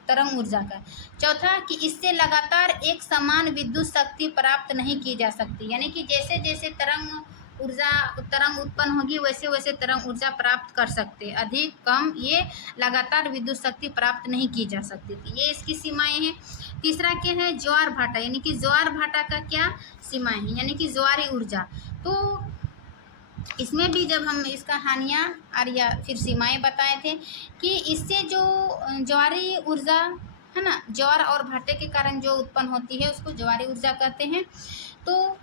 तरंग ऊर्जा का। चौथा कि इससे लगातार एक समान विद्युत शक्ति प्राप्त नहीं की जा सकती, यानी कि जैसे जैसे तरंग उत्पन्न होगी वैसे वैसे तरंग ऊर्जा प्राप्त कर सकते, अधिक कम ये लगातार विद्युत शक्ति प्राप्त नहीं की जा सकती थी। ये इसकी सीमाएं हैं। तीसरा क्या है, ज्वार भाटा यानी कि ज्वार भाटा का क्या सीमाएं हैं, यानी कि ज्वारी ऊर्जा। तो इसमें भी जब हम इसका हानियाँ और या फिर सीमाएं बताए थे कि इससे जो ज्वारी ऊर्जा है ना, ज्वार और भाटे के कारण जो उत्पन्न होती है उसको ज्वारी ऊर्जा कहते हैं। तो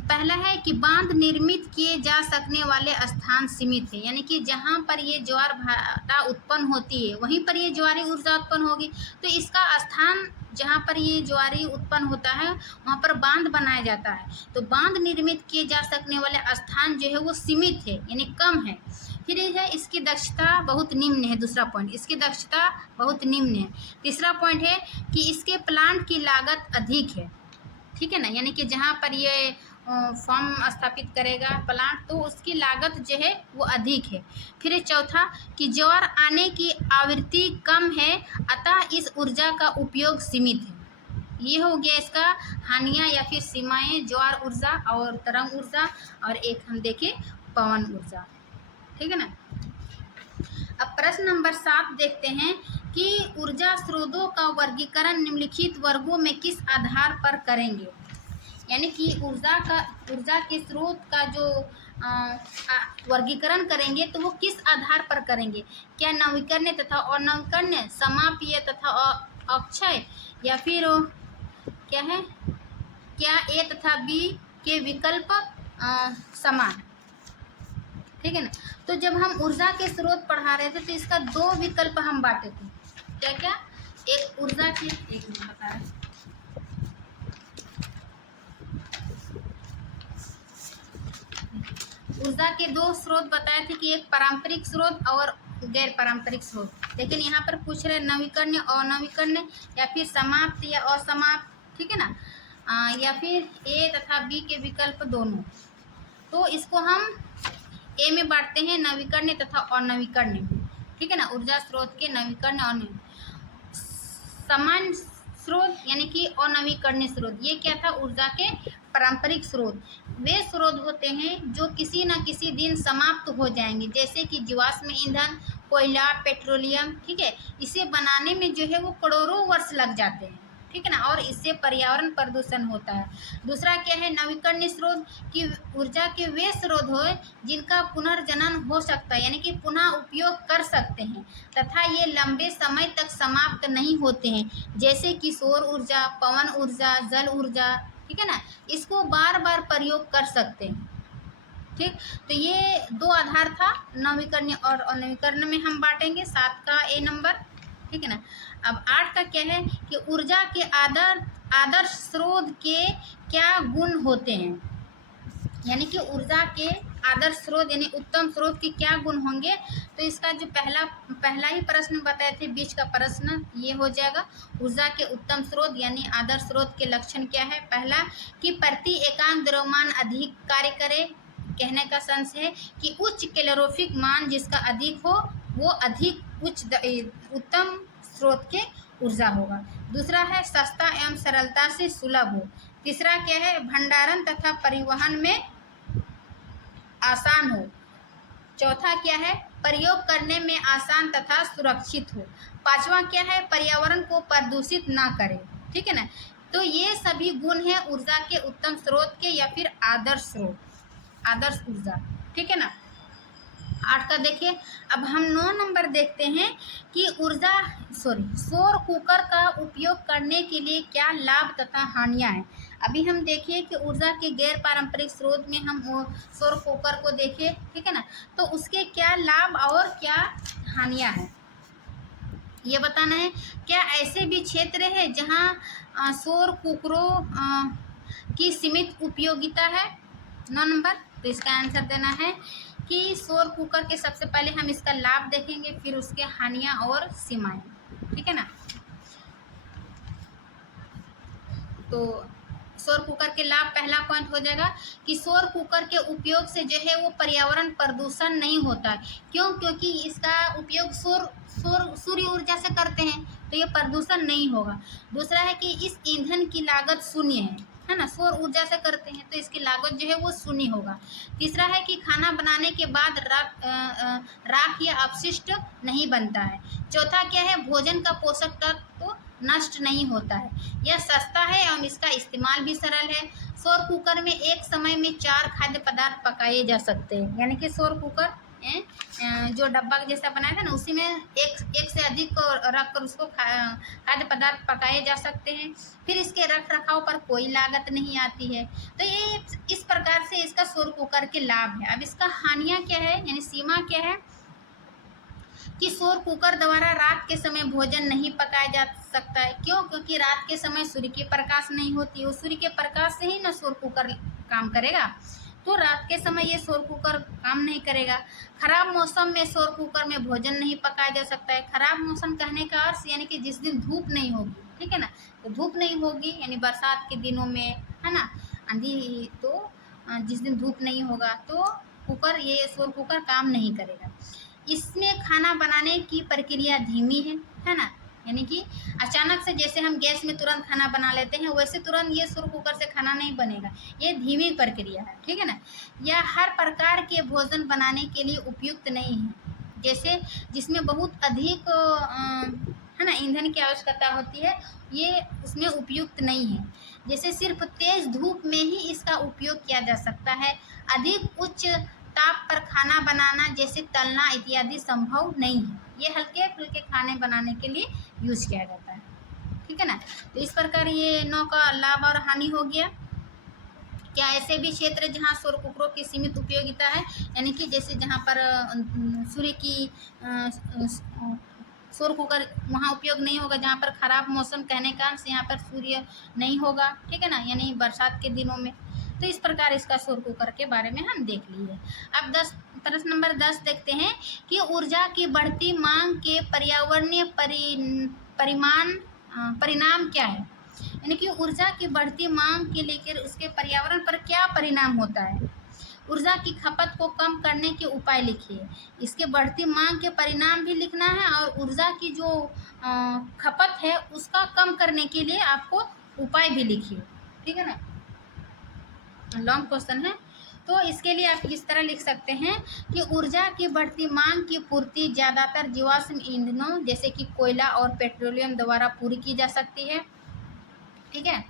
पहला है कि बांध निर्मित किए जा सकने वाले स्थान सीमित है, यानी कि जहाँ पर ये ज्वार भाटा उत्पन्न होती है वहीं पर ये ज्वारी ऊर्जा उत्पन्न होगी। तो इसका स्थान जहाँ पर ये ज्वारी उत्पन्न होता है वहाँ पर बांध बनाया जाता है। तो बांध निर्मित किए जा सकने वाले स्थान जो है वो सीमित है यानी कम है। फिर है इसकी दक्षता बहुत निम्न है, दूसरा पॉइंट इसकी दक्षता बहुत निम्न है। तीसरा पॉइंट है कि इसके प्लांट की लागत अधिक है, ठीक है ना, यानी कि जहाँ पर ये फॉर्म स्थापित करेगा प्लांट तो उसकी लागत जो है वो अधिक है। फिर चौथा कि ज्वार आने की आवृत्ति कम है अतः इस ऊर्जा का उपयोग सीमित है। ये हो गया इसका हानियाँ या फिर सीमाएं, ज्वार ऊर्जा और तरंग ऊर्जा, और एक हम देखें पवन ऊर्जा, ठीक है ना। अब प्रश्न नंबर 7 देखते हैं कि ऊर्जा स्रोतों का वर्गीकरण निम्नलिखित वर्गों में किस आधार पर करेंगे, यानी कि ऊर्जा के स्रोत का जो वर्गीकरण करेंगे तो वो किस आधार पर करेंगे। क्या नवीकरणीय तथा अनवीकरणीय, समापीय तथा अक्षय, या फिर क्या है, क्या ए तथा बी के विकल्प समान, ठीक है ना। तो जब हम ऊर्जा के स्रोत पढ़ा रहे थे तो इसका 2 विकल्प हम बांटे थे, क्या क्या, एक ऊर्जा के एक बता रहे ऊर्जा के 2 स्रोत बताए थे कि एक पारंपरिक स्रोत और गैर पारंपरिक स्रोत। लेकिन यहाँ पर पूछ रहे नवीकरणीय, अनवीकरणीय या फिर समाप्त या असमाप्त, ठीक है ना, या फिर ए तथा बी के विकल्प दोनों। तो इसको हम ए में बांटते हैं, नवीकरणीय तथा अनवीकरणीय, ठीक है ना। ऊर्जा स्रोत के नवीकरणीय और सामान्य स्रोत यानी कि अनवीकरणीय स्रोत, ये क्या था, ऊर्जा के पारंपरिक स्रोत वे स्रोत होते हैं जो किसी न किसी दिन समाप्त हो जाएंगे, जैसे कि जीवाश्म ईंधन, कोयला, पेट्रोलियम, ठीक है। इसे बनाने में जो है वो करोड़ों वर्ष लग जाते हैं, ठीक है ना, और इससे पर्यावरण प्रदूषण होता है। दूसरा क्या है, नवीकरणीय स्रोत की ऊर्जा के वे स्रोत हो जिनका पुनर्जनन हो सकता है, यानी कि पुनः उपयोग कर सकते हैं तथा ये लंबे समय तक समाप्त नहीं होते हैं, जैसे कि सौर ऊर्जा, पवन ऊर्जा, जल ऊर्जा, ठीक है ना, इसको बार बार प्रयोग कर सकते हैं। ठीक, तो ये दो आधार था, नवीकरणीय और अनवीकरणीय में हम बांटेंगे 7 का ए नंबर। ठीक है ना। अब 8 का क्या है कि ऊर्जा के आदर्श स्रोत के क्या गुण होते हैं, यानी कि ऊर्जा के आदर्श स्रोत यानी उत्तम स्रोत के क्या गुण होंगे। तो इसका जो पहला ही प्रश्न बताए थे, बीच का प्रश्न ये हो जाएगा। ऊर्जा के उत्तम स्रोत यानी आदर्श स्रोत के लक्षण क्या है। पहला कि प्रति एकांक द्रव्यमान अधिक कार्य करे, कहने का सेंस है कि उच्च कैलोरीफिक मान जिसका अधिक हो वो अधिक उत्तम स्रोत के ऊर्जा होगा। दूसरा है सस्ता एवं सरलता से सुलभ हो। तीसरा क्या है, भंडारण तथा परिवहन में आसान हो। चौथा क्या है, प्रयोग करने में आसान तथा सुरक्षित हो। पांचवा क्या है, पर्यावरण को प्रदूषित ना करे। ठीक है ना। तो ये सभी गुण हैं ऊर्जा के उत्तम स्रोत के या फिर आदर्श स्रोत, आदर्श ऊर्जा। ठीक है ना। 8 का देखिए। अब हम 9 नंबर देखते हैं कि सौर कुकर का उपयोग करने के लिए क्या लाभ तथा हानियां हैं। अभी हम देखिए कि ऊर्जा के गैर पारंपरिक स्रोत में हम सौर कुकर को देखें। ठीक है ना, तो उसके क्या लाभ और क्या हानियां हैं ये बताना है। क्या ऐसे भी क्षेत्र है जहां सौर कुकरों की सीमित उपयोगिता है। 9 नंबर, तो इसका आंसर देना है कि सौर कुकर के सबसे पहले हम इसका लाभ देखेंगे, फिर उसके हानियां और सीमाएं। ठीक है ना। तो सौर कुकर के लाभ, पहला पॉइंट हो जाएगा कि सौर कुकर के उपयोग से जो है वो पर्यावरण प्रदूषण नहीं होता। क्यों? क्योंकि इसका उपयोग सूर्य ऊर्जा से करते हैं, तो ये प्रदूषण नहीं होगा। दूसरा है कि इस ईंधन की लागत शून्य है ना, सौर ऊर्जा से करते हैं तो इसकी लागत जो है वो शून्य होगा। तीसरा है कि खाना बनाने के बाद राख या अपशिष्ट नहीं बनता है। चौथा क्या है, भोजन का पोषक तत्व नष्ट नहीं होता है। यह सस्ता है एवं इसका इस्तेमाल भी सरल है। सौर कुकर में एक समय में 4 खाद्य पदार्थ पकाए जा सकते हैं, यानी कि सौर कुकर जो डब्बा जैसा बनाया था ना, उसी में एक से अधिक रख कर उसको खाद्य पदार्थ पकाए जा सकते हैं। फिर इसके रख रखाव पर कोई लागत नहीं आती है। तो ये इस प्रकार से इसका सौर कुकर के लाभ है। अब इसका हानियां क्या है, यानी सीमा क्या है कि सौर कुकर द्वारा रात के समय भोजन नहीं पकाया जा सकता है। क्यों? क्योंकि रात के समय सूर्य की प्रकाश नहीं होती, वो सूर्य के प्रकाश से ही ना सौर कुकर काम करेगा, तो रात के समय ये सौर कुकर काम नहीं करेगा। खराब मौसम में सौर कुकर में भोजन नहीं पकाया जा सकता है। खराब मौसम कहने का अर्थ यानी कि जिस दिन धूप नहीं होगी, ठीक है ना, तो धूप नहीं होगी यानी बरसात के दिनों में, है ना, आंधी, तो जिस दिन धूप नहीं होगा तो ये सौर कुकर काम नहीं करेगा। इसमें खाना बनाने की प्रक्रिया धीमी है ना, यानी कि अचानक से जैसे हम गैस में तुरंत खाना बना लेते हैं वैसे तुरंत ये सौर कुकर से खाना नहीं बनेगा, ये धीमी प्रक्रिया है। ठीक है ना। यह हर प्रकार के भोजन बनाने के लिए उपयुक्त नहीं है, जैसे जिसमें बहुत अधिक है ना ईंधन की आवश्यकता होती है, ये उसमें उपयुक्त नहीं है। जैसे सिर्फ तेज धूप में ही इसका उपयोग किया जा सकता है। अधिक उच्च ताप पर खाना बनाना जैसे तलना इत्यादि संभव नहीं है। ये हल्के फुल्के खाने बनाने के लिए यूज किया जाता है। ठीक है ना। तो इस प्रकार ये 9 का लाभ और हानि हो गया। क्या ऐसे भी क्षेत्र जहाँ सौर कुकरों की सीमित उपयोगिता है, यानी कि जैसे जहाँ पर सूर्य की सौर कुकर वहाँ उपयोग नहीं होगा, जहाँ पर खराब मौसम कहने का यहाँ पर सूर्य नहीं होगा। ठीक है ना, यानी बरसात के दिनों में। तो इस प्रकार इसका सौर कुकर के बारे में हम देख लिए। अब प्रश्न नंबर 10 देखते हैं कि ऊर्जा की बढ़ती मांग के पर्यावरणीय परिणाम क्या है, यानी कि ऊर्जा की बढ़ती मांग के लेकर उसके पर्यावरण पर क्या परिणाम होता है। ऊर्जा की खपत को कम करने के उपाय लिखिए। इसके बढ़ती मांग के परिणाम भी लिखना है और ऊर्जा की जो खपत है उसका कम करने के लिए आपको उपाय भी लिखिए। ठीक है ना, लॉन्ग क्वेश्चन है, तो इसके लिए आप इस तरह लिख सकते हैं कि ऊर्जा की बढ़ती मांग की पूर्ति ज़्यादातर जीवाश्म ईंधनों जैसे कि कोयला और पेट्रोलियम द्वारा पूरी की जा सकती है। ठीक है,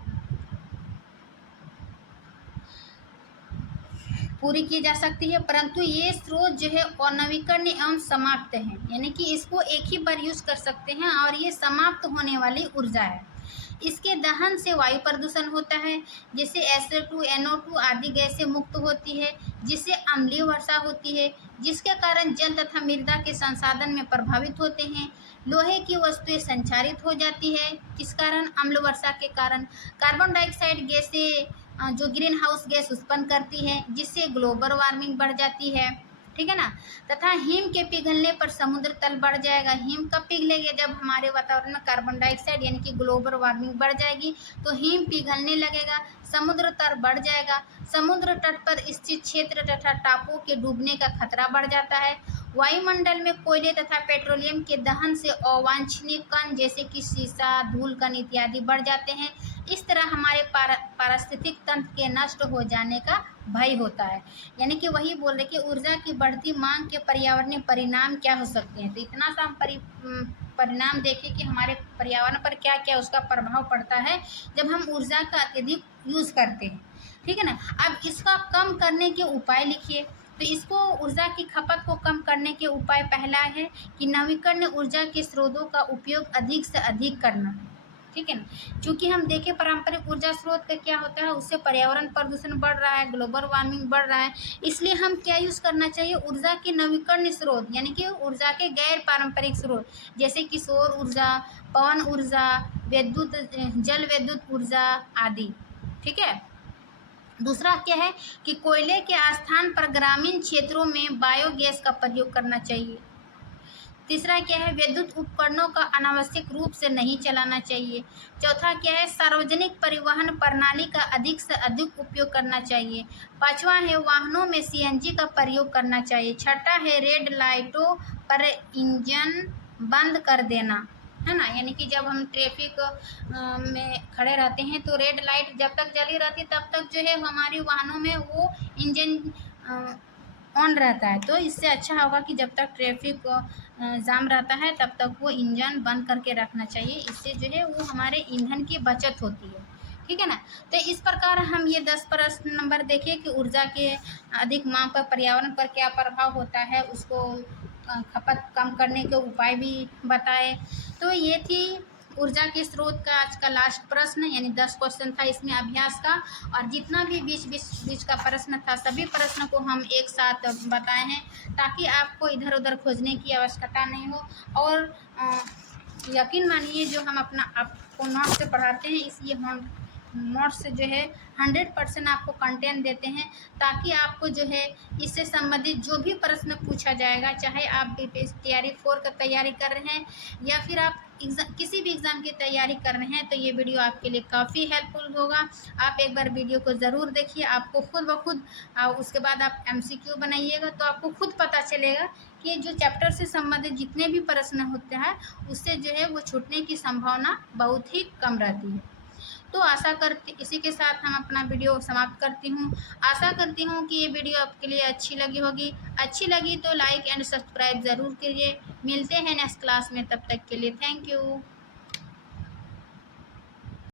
पूरी की जा सकती है, परंतु ये स्रोत जो है अनवीकरणीय एवं समाप्त है, यानी कि इसको एक ही बार यूज कर सकते हैं और ये समाप्त होने वाली ऊर्जा है। इसके दहन से वायु प्रदूषण होता है, जिससे SO2, NO2 आदि गैसें मुक्त होती है, जिससे अम्लीय वर्षा होती है, जिसके कारण जल तथा मृदा के संसाधन में प्रभावित होते हैं। लोहे की वस्तुएं संचारित हो जाती है, किस कारण? अम्ल वर्षा के कारण। कार्बन डाइऑक्साइड गैसें जो ग्रीन हाउस गैस उत्पन्न करती है, जिससे ग्लोबल वार्मिंग बढ़ जाती है, ठीक है ना। तथा हिम के पिघलने पर समुद्र तल बढ़ जाएगा। हिम कब पिघलेगा? जब हमारे वातावरण में कार्बन डाइऑक्साइड यानी कि ग्लोबल वार्मिंग बढ़ जाएगी तो हिम पिघलने लगेगा, समुद्र तल बढ़ जाएगा। समुद्र तट पर स्थित क्षेत्र तथा टापुओं के डूबने का खतरा बढ़ जाता है। वायुमंडल में कोयले तथा पेट्रोलियम के दहन से अवांछनीय कण जैसे कि सीसा, धूल कण इत्यादि बढ़ जाते हैं। इस तरह हमारे पारिस्थितिक तंत्र के नष्ट हो जाने का भय होता है। यानी कि वही बोल रहे कि ऊर्जा की बढ़ती मांग के पर्यावरणीय परिणाम क्या हो सकते हैं। तो इतना सा हम परिणाम देखें कि हमारे पर्यावरण पर क्या क्या उसका प्रभाव पड़ता है जब हम ऊर्जा का अत्यधिक यूज़ करते हैं, ठीक है ना। अब इसका कम करने के उपाय लिखिए। तो इसको ऊर्जा की खपत को कम करने के उपाय पहला है कि नवीकरणीय ऊर्जा के स्रोतों का उपयोग अधिक से अधिक करना, ठीक है ना। क्योंकि हम देखें पारंपरिक ऊर्जा स्रोत का क्या होता है, उससे पर्यावरण प्रदूषण बढ़ रहा है, ग्लोबल वार्मिंग बढ़ रहा है। इसलिए हम क्या यूज़ करना चाहिए? ऊर्जा के नवीकरणीय स्रोत यानी कि ऊर्जा के गैर पारंपरिक स्रोत, जैसे कि सौर ऊर्जा, पवन ऊर्जा, विद्युत, जल विद्युत ऊर्जा आदि, ठीक है। दूसरा क्या है कि कोयले के स्थान पर ग्रामीण क्षेत्रों में बायोगैस का प्रयोग करना चाहिए। तीसरा क्या है? विद्युत उपकरणों का अनावश्यक रूप से नहीं चलाना चाहिए। चौथा क्या है? सार्वजनिक परिवहन प्रणाली का अधिक से अधिक उपयोग करना चाहिए। पांचवा है वाहनों में CNG का प्रयोग करना चाहिए। छठा है रेड लाइटों पर इंजन बंद कर देना, है ना। यानी कि जब हम ट्रैफिक में खड़े रहते हैं तो रेड लाइट जब तक जली रहती है तब तक जो है हमारे वाहनों में वो इंजन ऑन रहता है। तो इससे अच्छा होगा कि जब तक ट्रैफिक जाम रहता है तब तक वो इंजन बंद करके रखना चाहिए। इससे जो है वो हमारे ईंधन की बचत होती है, ठीक है ना। तो इस प्रकार हम ये 10 प्रश्न नंबर देखें कि ऊर्जा के अधिक मांग पर पर्यावरण पर क्या प्रभाव होता है, उसको खपत कम करने के उपाय भी बताए। तो ये थी ऊर्जा के स्रोत का आज का लास्ट प्रश्न, यानी 10 क्वेश्चन था इसमें अभ्यास का। और जितना भी बीच का प्रश्न था सभी प्रश्न को हम एक साथ बताए हैं ताकि आपको इधर उधर खोजने की आवश्यकता नहीं हो। और यकीन मानिए जो हम अपना आपको नोट से पढ़ाते हैं, इसलिए हम नोट से जो है 100% आपको कंटेंट देते हैं ताकि आपको जो है इससे संबंधित जो भी प्रश्न पूछा जाएगा, चाहे आप BPSC 4 का तैयारी कर रहे हैं या फिर आप किसी भी एग्ज़ाम की तैयारी कर रहे हैं, तो ये वीडियो आपके लिए काफ़ी हेल्पफुल होगा। आप एक बार वीडियो को ज़रूर देखिए, आपको खुद ब खुद उसके बाद आप MCQ बनाइएगा तो आपको खुद पता चलेगा कि जो चैप्टर से संबंधित जितने भी प्रश्न होते हैं उससे जो है वो छूटने की संभावना बहुत ही कम रहती है। तो आशा करती इसी के साथ हम अपना वीडियो समाप्त करती हूँ। आशा करती हूँ कि ये वीडियो आपके लिए अच्छी लगी होगी। अच्छी लगी तो लाइक एंड सब्सक्राइब ज़रूर कीजिए। मिलते हैं नेक्स्ट क्लास में, तब तक के लिए थैंक यू।